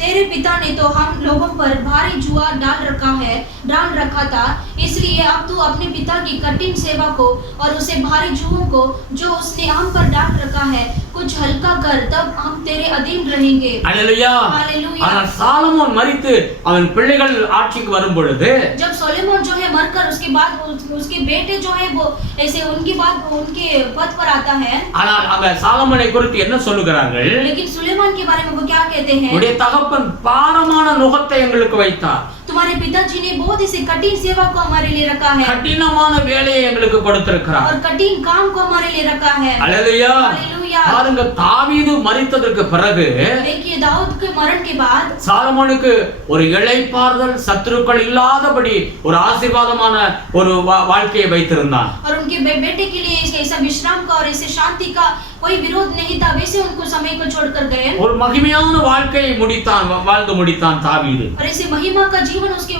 तेरे पिता ने तो हम लोगों पर भारी जुआ डाल रखा था, इसलिए अब तू अपने पिता की कठिन सेवा को और उसे भारी जुओं को जो उसने हम पर डाल रखा है कुछ हल्का कर, तब हम तेरे अधीन रहेंगे. हालेलुया. हालेलुया. ஆனால் சாலமோன் மரித்து அவன் பிள்ளைகள் ஆட்சிக்கு வரும் பொழுது, जब सोलोमन जो है मरकर उसके बाद उसके बेटे जो है वो ऐसे उनके बाद उनके पद पर आता है, ஆனால் அந்த சாலமோனை குறித்து என்ன சொல்லுகிறார்கள்? लेकिन सुलेमान के बारे में वो क्या कहते हैं? உடைய தகப்பன் பாரமான நுகத்தை எங்களுக்கு வைத்தார், तुम्हारे पिताजी ने बहुत ही कठिन सेवा को हमारे लिए रखा है, கடினமான வேலையை எங்களுக்கு கொடுத்திருக்கிறார். और कठिन काम को हमारे लिए रखा है. हालेलुया. हालेलुया. பாருங்க, தாவீது மரித்ததற்கு பிறகு देखिए दाऊद के मरण के बाद சாலமோனுக்கு ஒரு இளைப்பாறுதல், சத்துருக்கள் இல்லாதபடி ஒரு ஆசீர்வாதமான ஒரு வாழ்க்கையை வைத்திருந்தான். और उनके बेटे के लिए ऐसा विश्राम का और ऐसे शांति का कोई विरोध नहीं था, वैसे उनको समय को छोड़कर गए. ஒரு மகிமையான வாழ்க்கையை வாழ்ந்து முடித்தான் தாவீது. और ऐसे महिमा का जीवन उसके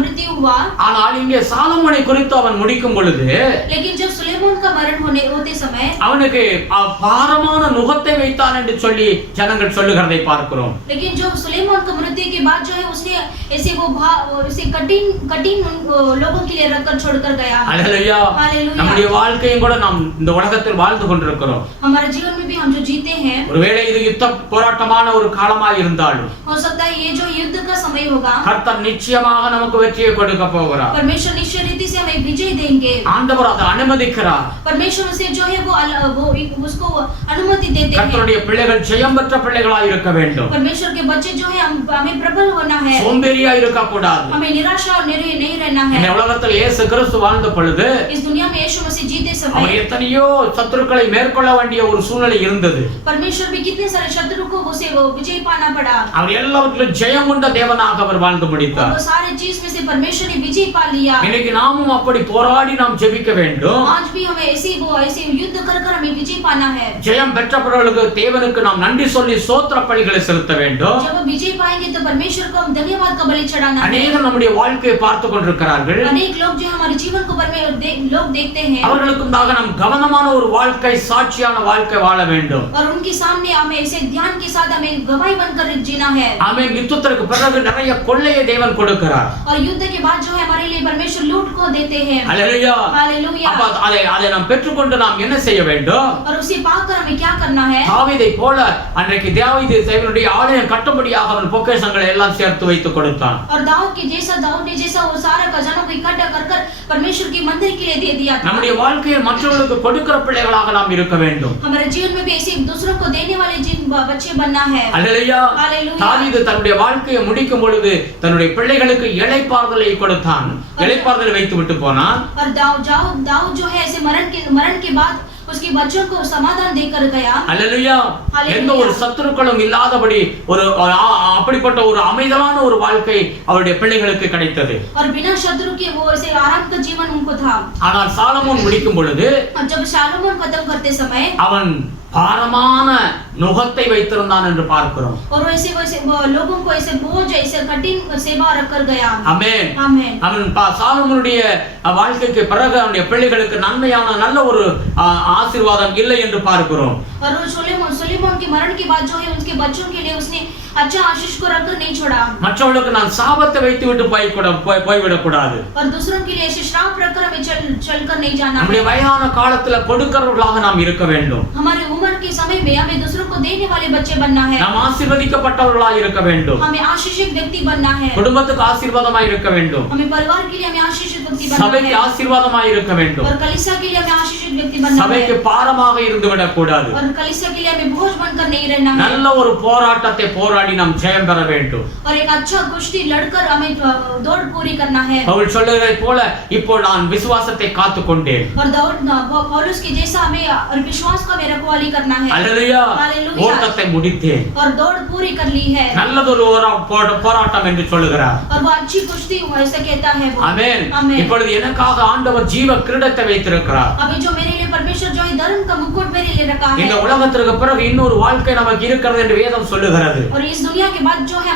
मृत्यु हुआ. ஆனால் இங்கே சாலமோனை குறித்து அவன் முடிக்கும் பொழுது, लेकिन जब सुलेमान का मरण होते समय அவனுக்கு பாரமான நுகத்தை வைத்தான் என்று சொல்லி ஜனங்கள் சொல்லுகிறதை பார்க்கிறோம். लेकिन जो सुलेमान का मृत्यु के बाद जो है उसने ऐसे ऐसे कठिन लोगों के लिए रखकर छोड़कर गया. हालेलुया. நம்முடைய வாழ்க்கையும் கூட நாம் இந்த உலகத்தில் வாழ்ந்து கொண்டிருக்கிறோம். हमारे जीवन में भी हम जो जीते हैं, ஒருவேளை இது யுத்த போராட்டமான ஒரு காலமாய் இருந்தாலும் हो सकता है ये जो युद्ध का समय होगा, கர்த்தர் நிச்சயமாக நமக்கு வெற்றியை கொடுக்க போகிறார். परमेश्वर निश्चय रीति से हमें विजय देंगे. ஆண்டவர் அதை அனுமதிக்கிறார். परमेश्वर से जो है वो उसको अनुमति देते हैं. கர்த்தருடைய பிள்ளைகள் ஜெயம் பெற்ற பிள்ளைகளாய் இருக்க வேண்டும். परमेश्वर के बच्चे जो है हमें प्रबल होना है, சோம்பேறியா இருக்க கூடாது. हमें निराशा और निराश नहीं रहना है. இந்த உலகத்தில் இயேசு கிறிஸ்து வாழ்ந்த பொழுது इस दुनिया में यीशु मसीह जीते समय அவர் எத்தனையோ சத்துருக்களை மேற்கொள்ள வேண்டிய ஒரு சூழ்நிலை இருந்தது. परमेश्वर भी कितने सारे शत्रु को उसे वो विजय पाना पड़ा. அவர் எல்லாவற்றிலும் ஜெயம் கொண்ட தேவனாக அவர் வாழ்ந்து முடித்தார். वो सारे चीज में से परमेश्वर ने विजय पा लिया. இன்னைக்கு நாமும் அப்படி போராடி நாம் ஜெபிக்க வேண்டும். आज भी हमें ऐसे युद्ध कर हमें विजय पाना है. ஜெயம் பெற்றவர்களுக்கு தேவனுக்கு நாம் நன்றி சொல்லி ஸ்தோத்திர பலிகளை செலுத்த வேண்டும். जब हम विजय पाएंगे तो परमेश्वर को हम धन्यवाद का बलि चढ़ाना है. अनेक நம்முடைய வாழ்க்கையை பார்த்து கொண்டிருக்கிறார்கள். अनेक लोग जो हमारे जीवन को लोग देखते हैं. அவர்களுக்குமாக நாம் கவனமான ஒரு வாழ்க்கை, சாட்சியான வாழ்க்கை வாழ வேண்டும். और उनके सामने हमें ऐसे ध्यान के साथ हमें गवाही बनकर जीना है. ஆமென். யுத்தத்திற்கு பிறகு நிறைய கொள்ளையை தேவன் கொடுக்கிறார். और युद्ध के बाद जो है हमारे लिए परमेश्वर लूट को देते हैं. ஹalleluya. हालेलुया. அப்ப அதை நாம் பெற்றுக்கொண்டு நாம் என்ன செய்ய வேண்டும்? और उसे पाकर हमें क्या करना है? தாவீதை போல அன்றைக்கு தாவீது தேவனுடைய ஆலயம் கட்டும்படியாக அவன் பொக்கிஷங்களை எல்லாம் சேர்த்து வைத்து கொடுத்தான். और दाऊद ने जैसा वो सारा खजानों को इकट्ठा कर परमेश्वर की मंदिर के लिए दे दिया था. நம்முடைய வாழ்க்கையில் மற்றவர்களுக்கு கொடுக்கிற பிள்ளைகளாக நாம் இருக்க வேண்டும். हमारे जीवन में भी ऐसे दूसरों को देने वाले बच्चे बनना है. ஹalleluya. தாவீது தன்னுடைய வாழ்க்கையை முடிக்கும் பொழுது தன்னுடைய பிள்ளைகளுக்கு இளைப்பாறுதலை கொடுத்தான். இளைப்பாறுதலை வைத்து விட்டு போனான். और दाऊद जो है ऐसे मरण के बाद उसके बच्चों को समाधान देकर गया. ஹalleluya. எந்த ஒரு சத்துருக்களும் இல்லாதபடி ஒரு அப்படிப்பட்ட ஒரு அமைதலான ஒரு வாழ்க்கை அவருடைய பிள்ளைகளுக்கு கிடைத்தது. और बिना शत्रु के वो ऐसे आराम का जीवन उनको था. ஆனால் சாலமோன் முடிக்கும் பொழுது जब शालोमोन खत्म करते समय அவன் பாரமான நுகத்தை வைத்திருந்தான் என்று பார்க்கிறோம். और वैसे लोगों को ऐसे बोझ ऐसे कठिन सेवा रखकर गया. ஆமென். आमेन. அவன் சாலமோனுடைய வாழ்க்கைக்கு பிறகு அவனுடைய பிள்ளைகளுக்கு நன்மையான நல்ல ஒரு ஆசீர்வாதம் இல்லை என்று பார்க்கிறோம். और सुलेमान के मरण के बाद जो है उसके बच्चों के लिए उसने अच्छा आशीष को रखकर नहीं छोड़ा மற்றவர்களுக்கு நான் சாபத்தை வைத்து விட்டு போய்விடக் கூடாது. और दूसरों के लिए ऐसे श्राप रखकर हमें चलकर नहीं जाना है. நம்முடைய வயதான காலத்துல கொடுக்கிறவர்களாக நாம் இருக்க வேண்டும். हमारे उम्र के समय में हमें दूसरों को देने वाले बच्चे बनना है. நாம் ஆசீர்வதிக்கப்பட்டவர்களாக இருக்க வேண்டும். हमें आशीषित व्यक्ति बनना है. குடும்பத்துக்கு ஆசீர்வாதமாய் இருக்க வேண்டும். हमें परिवार के लिए हमें आशीषित व्यक्ति बनना है. சபைக்கு ஆசீர்வாதமாய் இருக்க வேண்டும். और कलीसिया के लिए हमें आशीषित व्यक्ति बनना है. சபைக்கு பாரமாக இருந்து விடக் கூடாது. और कलीसिया के लिए हमें बोझ बनकर नहीं रहना है. நல்ல ஒரு போராட்டத்தை போராடி நாம் ஜெயம் பெற வேண்டும். और एक अच्छा कुश्ती लड़कर हमें दौड़ पूरी करना है. பவுல் சொல்லுகிறதை போல இப்போ நான் விசுவாசத்தை காத்துக்கொண்டேன். और पौलुस के जैसा हमें और विश्वास को हमें रखवाली करना है. அல்லேலூயா. ஓட்டத்தை முடித்தேன். और दौड़ पूरी कर ली है. நல்லதொரு போராட்டம் என்று சொல்லுகிறார். और वो अच्छी कुश्ती ऐसा कहता है वो. ஆமென். आमेन. இப்பொழுது எனக்காக ஆண்டவர் ஜீவ கிரீடத்தை வைத்திருக்கிறார். अभी जो मेरे लिए परमेश्वर जो है धर्म का मुकुट मेरे लिए रखा है. இந்த உலகத்திற்கு பிறகு இன்னொரு வாழ்க்கை நமக்கு இருக்கிறது என்று வேதம் சொல்லுகிறது. और इस दुनिया के बाद जो है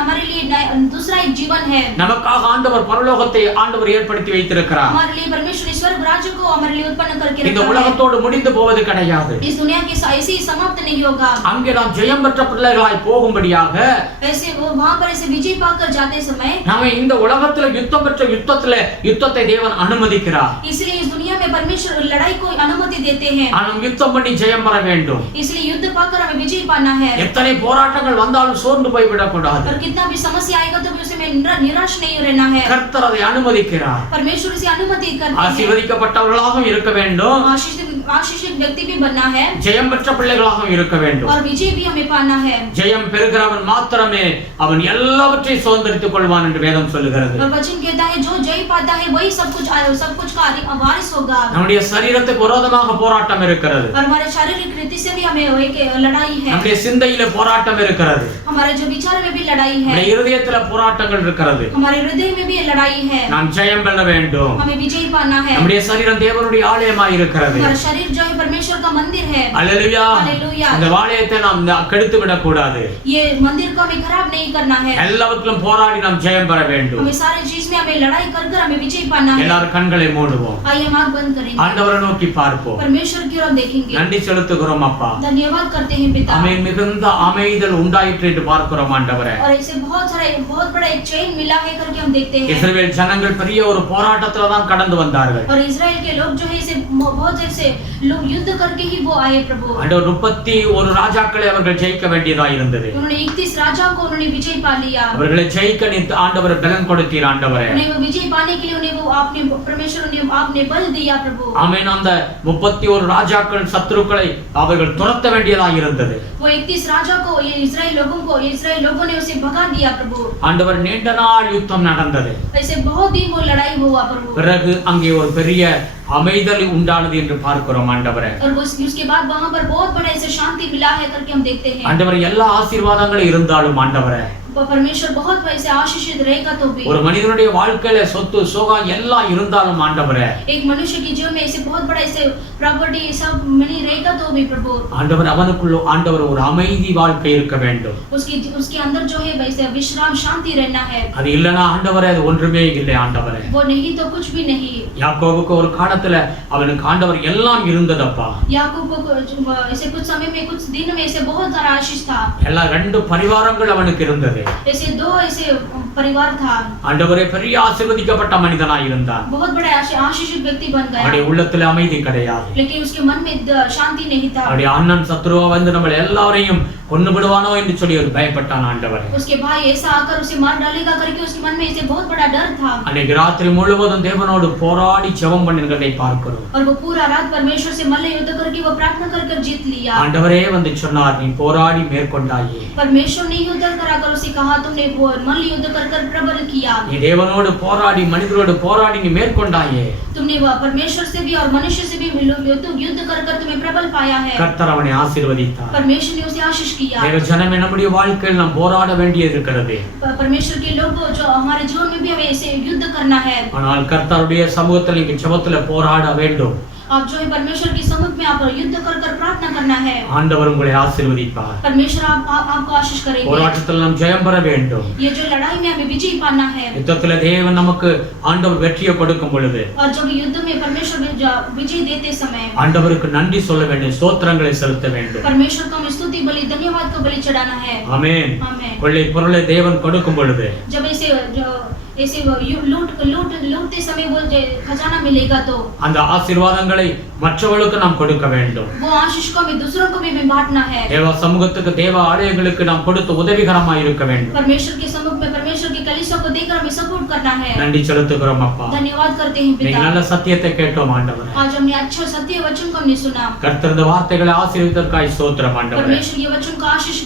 हमारे लिए दूसरा एक जीवन है. நமக்காக ஆண்டவர் பரலோகத்தை ஆண்டவர் ஏற்படுத்தி வைத்திருக்கிறார். हमारे लिए परमेश्वर ईश्वर राज्य को हमारे लिए उत्पन्न करके இந்த रखा है. உலகத்தோடு முடிந்து போவது கிடையாது. इस दुनिया के ऐसे ही समाप्त नहीं होगा. அங்கே நாம் ஜெயம் பெற்ற பிள்ளைகளாய் போகும்படியாக ऐसे वो वहां पर ऐसे विजय पाकर जाते समय நாம இந்த உலகத்துல யுத்தம் பெற்ற யுத்தத்தை தேவன் அனுமதிக்கிறார். इसलिए इस दुनिया में परमेश्वर लड़ाई को अनुमति देते हैं. நாம் யுத்தம் பண்ணி ஜெயம் பெற வேண்டும். इसलिए युद्ध पाकर हमें विजय पाना है. எத்தனை போராட்டங்கள் வந்தாலும் சோர்ந்து போய் விடக்கூடாது. और कितना भी समस्या आएगा तो भी उसमें निराश नहीं रहना है. கர்த்தர் அதை அனுமதிக்கிறார். परमेश्वर इसे अनुमति करते हैं. ஆசீர்வதிக்கப்பட்டவர்களாகவும் இருக்க வேண்டும். आशीषित व्यक्ति भी बनना है. ஜெயம் பெற்ற பிள்ளைகளாகவும் இருக்க வேண்டும். और विजय भी हमें पाना है. ஜெயம் பெறுகிறவன் மாத்திரமே அவன் எல்லாவற்றையும் சுதந்தரித்துக் கொள்வான் என்று வேதம் சொல்லுகிறது. और वचन कहता है जो जय पाता है वही सब कुछ का वारिस होगा. நம்முடைய சரீரத்துக்கு விரோதமாக போராட்டம் இருக்கிறது. और हमारे शारीरिक रीति से भी हमें एक लड़ाई है. நம்முடைய சிந்தையில போராட்டம் இருக்கிறது. हमारे जो विचार में भी लड़ाई है. நம்முடைய இதயத்துல போராட்டங்கள் இருக்கிறது. हमारे हृदय में भी लड़ाई है. நாம் ஜெயம் பெற வேண்டும். हमें विजय पाना है. நம்முடைய சரீரம் தேவனுடைய ஆலயமாய் இருக்கிறது. हमारा शरीर जो है परमेश्वर का मंदिर है. அல்லேலூயா. हालेलुया. இந்த ஆலயத்தை நாம் கெடுத்து விடக் கூடாது. ये मंदिर को हमें खराब नहीं करना है. எல்லாவற்றிலும் போராடி நாம் ஜெயம் பெற வேண்டும். हमें सारे चीज में हमें लड़ाई कर हमें विजय पाना है. எல்லாரும் கண்களை மூடுவோம். आइए हम आंख बंद करेंगे. ஆண்டவரை நோக்கி பார்ப்போம். परमेश्वर की ओर देखेंगे. நன்றி செலுத்துகிறோம் அப்பா. धन्यवाद करते हैं पिता. ஆமென். மிகுந்த அமைதல் உண்டாயிற்று என்று பார்க்கிறோம் ஆண்டவரே. और ऐसे बहुत बड़ा एक चैन मिला है करके हम देखते हैं. இஸ்ரவேல் ஜனங்கள் பெரிய ஒரு போராட்டத்துல தான் கடந்து வந்தார்கள். और इजराइल के लोग जो है इसे बहुत ऐसे लोग युद्ध करके ही वो आए प्रभु. ஆண்டவர் 31 ராஜாக்களை அவர்கள் ஜெயிக்க வேண்டியதாக இருந்தது. उन्होंने 31 राजा को उन्होंने विजय पा लिया. அவர்களை ஜெயிக்க நீர் ஆண்டவர் பலன் கொடுத்தீர் ஆண்டவரே. उन्हें वो विजय पाने के लिए उन्हें वो आपने परमेश्वर ने आपने बल दिया प्रभु. ஆமென். அந்த 31 ராஜாக்கள் சத்துருக்களை அவர்கள் துரத்த வேண்டியதாக இருந்தது. वो 31 राजा को ये इजराइल लोगों ने उसे भगा दिया प्रभु. ஆண்டவர் நீண்ட நாள் யுத்தம் நடந்தது. ऐसे बहुत दिन वो लड़ाई हुआ प्रभु. பிறகு அங்கே ஒரு பெரிய அமைதல் உண்டானது என்று பார்க்கிறோம் ஆண்டவரே. और उसके बाद वहां पर बहुत बड़ा ऐसे शांति मिला है करके हम देखते हैं. ஆண்டவரே எல்லா ஆசீர்வாதங்களும் இருந்தாலும் ஆண்டவரே परमेश्वर बहुत वैसे आशीषित रहेगा तो भी ஒரு மனிதனுடைய வாழ்க்கையில சொத்து சுகம் எல்லாம் இருந்தாலும் ஆண்டவரே एक मनुष्य की जीवन में ऐसे बहुत बड़ा ऐसे प्रॉपर्टी सब मिली रहेगा तो भी प्रभु ஆண்டவர் அவனுக்குள்ள ஆண்டவர் ஒரு அமைதி வாழ்க்கை இருக்க வேண்டும். उसके अंदर जो है वैसे विश्राम शांति रहना है. அது இல்லனா ஆண்டவரே அது ஒன்றுமே இல்லை ஆண்டவரே. वो नहीं तो कुछ भी नहीं. யாக்கோபுக்கு ஒரு காலத்துல அவனுக்கு ஆண்டவர் எல்லாம் இருந்ததப்பா. याकूब को ऐसे कुछ समय में कुछ दिन में ऐसे बहुत सारा आशीष था. எல்லா ரெண்டு பரிவாரங்கள் அவனுக்கு இருந்தது. ऐसे दो ऐसे परिवार था. ஆண்டவரே பெரிய ஆசீர்வதிக்கப்பட்ட மனிதனாய் இருந்தான். बहुत बड़ा आशीषित व्यक्ति बन गया. அவனுடைய உள்ளத்துல அமைதி கிடையாது. लेकिन उसके मन में शांति नहीं था. அவனுடைய அண்ணன் சத்ருவா வந்து நம்ம எல்லாரையும் கொன்னு விடுவானோ என்று சொல்லி ஒரு பயப்பட்டான் ஆண்டவரே. उसके भाई ऐसा आकर उसे मार डालेगा करके उसके मन में ऐसे बहुत बड़ा डर था. அன்னைக்கு ராத்திரி முழுவதும் தேவனோடு போராடி ஜெபம் பண்ணினதை பார்க்கிறோம். और वो पूरा रात परमेश्वर से मल्ल युद्ध करके वो प्रार्थना करके जीत लिया. ஆண்டவரே வந்து சொன்னார் நீ போராடி மேற்கொண்டாயே. परमेश्वर ने युद्ध कराकर उसे कहा तुमने वो मल्ल युद्ध कर प्रबल किया. நீ தேவனோடு போராடி மனிதரோடு போராடி நீ மேற்கொண்டாயே. तुमने वो परमेश्वर से भी और मनुष्य से भी युद्ध कर तुम्हें प्रबल पाया है. கர்த்தர் அவனை ஆசீர்வதித்தார். परमेश्वर ने उसे आशीष किया. தேவ ஜனமே நம்முடைய வாழ்க்கையில் நாம் போராட வேண்டியது இருக்கிறது. परमेश्वर के लोग जो हमारे जीवन में भी हमें ऐसे युद्ध करना है. ஆனால் கர்த்தருடைய சமூகத்தில் நீங்க ஜெபத்துல போராட வேண்டும். आप जो है परमेश्वर की सम्मुख में आप युद्ध कर प्रार्थना करना है. ஆண்டவர் உங்களை ஆசீர்வதிப்பார். परमेश्वर आपको आशीष करेंगे. போராட்டத்தில் நாம் ஜெயம் பெற வேண்டும். ये जो लड़ाई में हमें विजय पाना है. யுத்தத்தில் தேவன் நமக்கு ஆண்டவர் வெற்றியை கொடுக்கும் பொழுது और जब युद्ध में परमेश्वर विजय देते समय ஆண்டவருக்கு நன்றி சொல்ல வேண்டும், ஸ்தோத்திரங்களை செலுத்த வேண்டும். परमेश्वर को हम स्तुति बलि धन्यवाद का बलि चढ़ाना है। ஆமென். आमेन। கொள்ளை பொருளை தேவன் கொடுக்கும் பொழுது जब ऐसे लूटते समय वो खजाना मिलेगा तो அந்த ஆசீர்வாதங்களை மற்றவர்களுக்கு நாம் கொடுக்க வேண்டும். वो आशीष को हमें दूसरों को भी बांटना है। தேவ சமூகத்துக்கு தேவ ஆலயங்களுக்கு நாம் கொடுத்து உதவிகரமாய் இருக்க வேண்டும். परमेश्वर के सम्मुख में परमेश्वर की कलीसिया को देकर हमें सपोर्ट करना है। நன்றி செலுத்துகிறோம் அப்பா. धन्यवाद करते हैं நீங்க पिता। நல்ல சத்தியத்தை கேட்டோம் ஆண்டவரே. आज हमने अच्छा सत्य वचन को हमने सुना। கர்த்தர் இந்த வார்த்தைகளை ஆசீர்வதித்ததற்காய் ஸ்தோத்திரம் ஆண்டவரே. परमेश्वर ये वचन को आशीष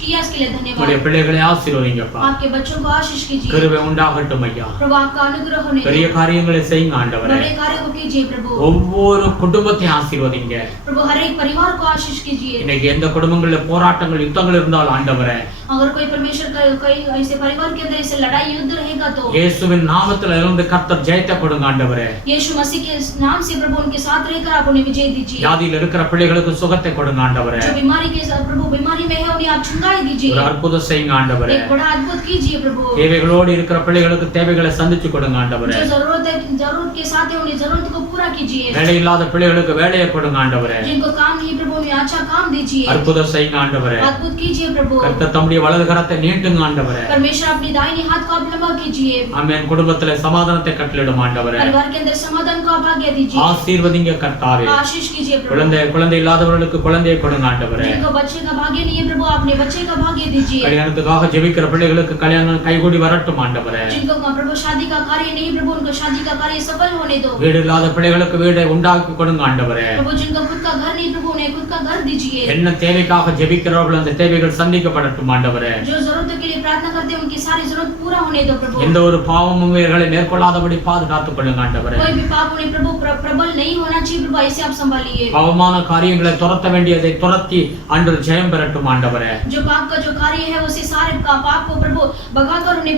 किया इसके लिए உம்முடைய धन्यवाद। பிள்ளைகளை ஆசீர்வதிங்கப்பா. आपके बच्चों को आशीष कीजिए। கிருபை உண்டாகட்டும் ஐயா. प्रभु आपका अनुग्रह होने பெரிய दो। காரியங்களை செய்யுங்க ஆண்டவரே. बड़े कार्य को कीजिए प्रभु। ஒவ்வொரு குடும்பத்தையும் ஆசீர்வதிங்க. प्रभु हर एक परिवार को आशीष कीजिए। இன்னைக்கு எந்த குடும்பங்கள்ல போராட்டங்கள் யுத்தங்கள் இருந்தாலும் ஆண்டவரே, अगर कोई परमेश्वर का कोई ऐसे परिवार के अंदर ऐसे लड़ाई युद्ध रहेगा तो இயேசுவின் நாமத்தில் இருந்து கர்த்தர் ஜெயத்தை கொடுங்க ஆண்டவரே. यीशु मसीह के नाम से प्रभु उनके साथ रहकर आप उन्हें विजय दीजिए। வியாதியில் இருக்கிற பிள்ளைகளுக்கு சுகத்தை கொடுங்க ஆண்டவரே. जो बीमारी के साथ प्रभु बीमारी में है उन्हें आप चंगाई दीजिए। ஒரு அற்புதம் செய்யுங்க ஆண்டவரே. एक बड़ा अद्भुत कीजिए प्रभु। தேவைகளோடு இருக்கிற பிள்ளைகளுக்கு தேவைகளை சந்திச்சு கொடுங்க ஆண்டவரே. जो जरूरत के साथ है उन्हें जरूरत को पूरा कीजिए। வேலை இல்லாத பிள்ளைகளுக்கு வேலையை கொடுங்க ஆண்டவரே. जिनको काम नहीं प्रभु उन्हें अच्छा काम दीजिए। அற்புதம் செய்யுங்க ஆண்டவரே. अद्भुत कीजिए प्रभु। கர்த்தர் தம்முடைய வலது கரத்தை நீட்டுங்க ஆண்டவரே. परमेश्वर अपनी दाहिने हाथ को आप लंबा कीजिए। ஆமென். குடும்பத்திலே சமாதானத்தை கட்டளையிடும் ஆண்டவரே. परिवार के अंदर समाधान को आप आज्ञा दीजिए। ஆசீர்வதிங்க கர்த்தாவே. आशीष कीजिए प्रभु। குழந்தை இல்லாதவர்களுக்கு குழந்தையை கொடுங்க ஆண்டவரே. जिनको बच्चे का भाग्य नहीं है प्रभु अपने बच्चे का भाग्य दीजिए। கல்யாணத்துக்காக ஜெபிக்கிற பிள்ளைகளுக்கு கல்யாணம் கைகூடி வரட்டும் ஆண்டவரே. जिनको प्रभु शादी का कार्य नहीं प्रभु उनको शादी का कार्य सफल होने दो। வீடு இல்லாத பிள்ளைகளுக்கு வீடை உண்டாக்கி கொடுங்க ஆண்டவரே. प्रभु जिनको खुद का घर नहीं प्रभु उन्हें खुद का घर दीजिए। என்ன தேவைக்காக ஜெபிக்கிறவர்கள் அந்த தேவைகள் சந்திக்கப்படட்டும் ஆண்டவரே. जो जरूरतों के लिए प्रार्थना करते हैं उनकी सारी जरूरत पूरा होने दो प्रभु। எந்த ஒரு பாவமும் இவர்களை மேற்கொள்ளாதபடி பாதுகாத்துக் கொள்ளுங்க ஆண்டவரே. कोई भी पाप उन्हें प्रभु प्रबल नहीं होना चाहिए प्रभु ऐसे आप संभालिए। பாவமான காரியங்களை துரத்த வேண்டியதை துரத்தி அன்று ஜெயம் பெறட்டும் ஆண்டவரே. जो पाप का जो कार्य है उसे सारे पाप को प्रभु भगाकर उन्हें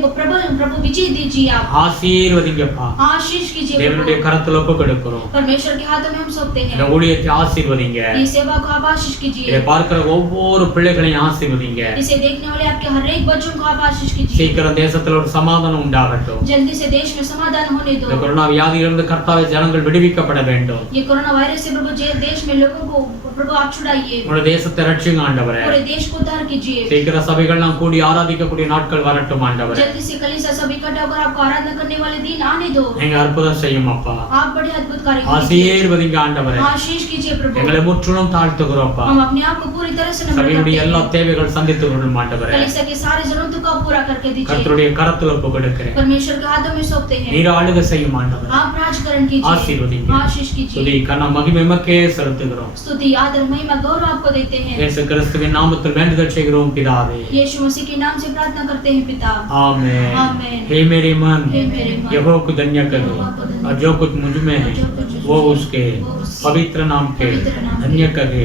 प्रभु विजय दीजिए आप। ஆசீர்வதிங்கப்பா. आशीष कीजिए தேவனுடைய प्रभु। கரத்தில் ஒப்பு கொடுக்கிறோம். परमेश्वर के हाथों में हम सौंपते இந்த हैं। ஊழியத்தை ஆசீர்வதிங்க. ये सेवा को आप आशीष இதை कीजिए। பார்க்கிற ஒவ்வொரு பிள்ளைகளையும் ஆசீர்வதிங்க. इसे देखने वाले आपके हर एक बच्चों को आप आशीष कीजिए। சீக்கிரம் தேசத்தில் ஒரு சமாதானம் உண்டாகட்டும். जल्दी से देश में समाधान होने இந்த दो। கொரோனா வியாதியிலிருந்து கர்த்தாவே ஜனங்கள் விடுவிக்கப்பட வேண்டும். ये कोरोना वायरस से प्रभु देश में लोगों को प्रभु आप छुड़ाइए। உங்களுடைய தேசத்தை ரட்சிங்க ஆண்டவரே. पूरे देश को उद्धार कीजिए। சீக்கிர சபைகள் நாம் கூடி ஆராதிக்கக்கூடிய நாட்கள் வரட்டும் ஆண்டவரே. जल्दी से कलीसिया सब इकट्ठा होकर आपको आराधना करने वाले दिन आने दो। நீங்க அற்புதம் செய்யும் அப்பா. आप बड़े अद्भुत कार्य कीजिए। ஆசீர்வதிங்க ஆண்டவரே. आशीष कीजिए प्रभु। எங்களை முற்றிலும் தாழ்த்துகிறோம் அப்பா. हम अपने आप को पूरी तरह से नम्र சபையுடைய करते எல்லா हैं। தேவைகள் சந்தித்து கொள்ளும் ஆண்டவரே. कलीसिया की सारी जरूरतों को आप पूरा करके दीजिए। கர்த்தருடைய கரத்தில் ஒப்பு கொடுக்கிறேன். परमेश्वर के हाथों में सौंपते हैं। நீர் ஆளுகை செய்யும் ஆண்டவரே. आप राजकरण कीजिए। ஆசீர்வதிங்க. आशीष कीजिए। துதி கன மகிமைக்கே செலுத்துகிறோம். स्तुति आदर महिमा गौरव आपको देते हैं। இயேசு கிறிஸ்துவின் நாமத்தில் வேண்டுதல் செய்கிறோம் பிதாவே. यीशु मसीह के नाम से प्रार्थना करते हैं पिता। आमीन. आमीन। हे मेरे मन हे मेरे मन, यहोवा को धन्य करो और जो कुछ मुझ में है वो उसके पवित्र नाम के धन्य करे।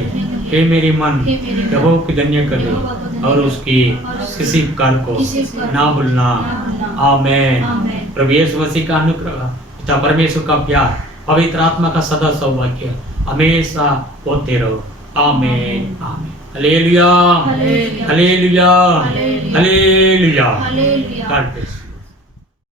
हे मेरे मन हे मेरे मन, यहोवा को धन्य करे यहोवा को धन्य और करे उसकी और उसकी किसी कर को किसी कर ना भूलना। ना भूलना। आमीन. आमीन। प्रभु यीशु मसीह का अनुग्रह, पिता परमेश्वर का प्यार, पवित्र आत्मा का सदा सौभाग्य हमेशा होते रहो। आमीन. आमीन. Hallelujah. Hallelujah. Hallelujah. Hallelujah. Hallelujah. Hallelujah. God bless.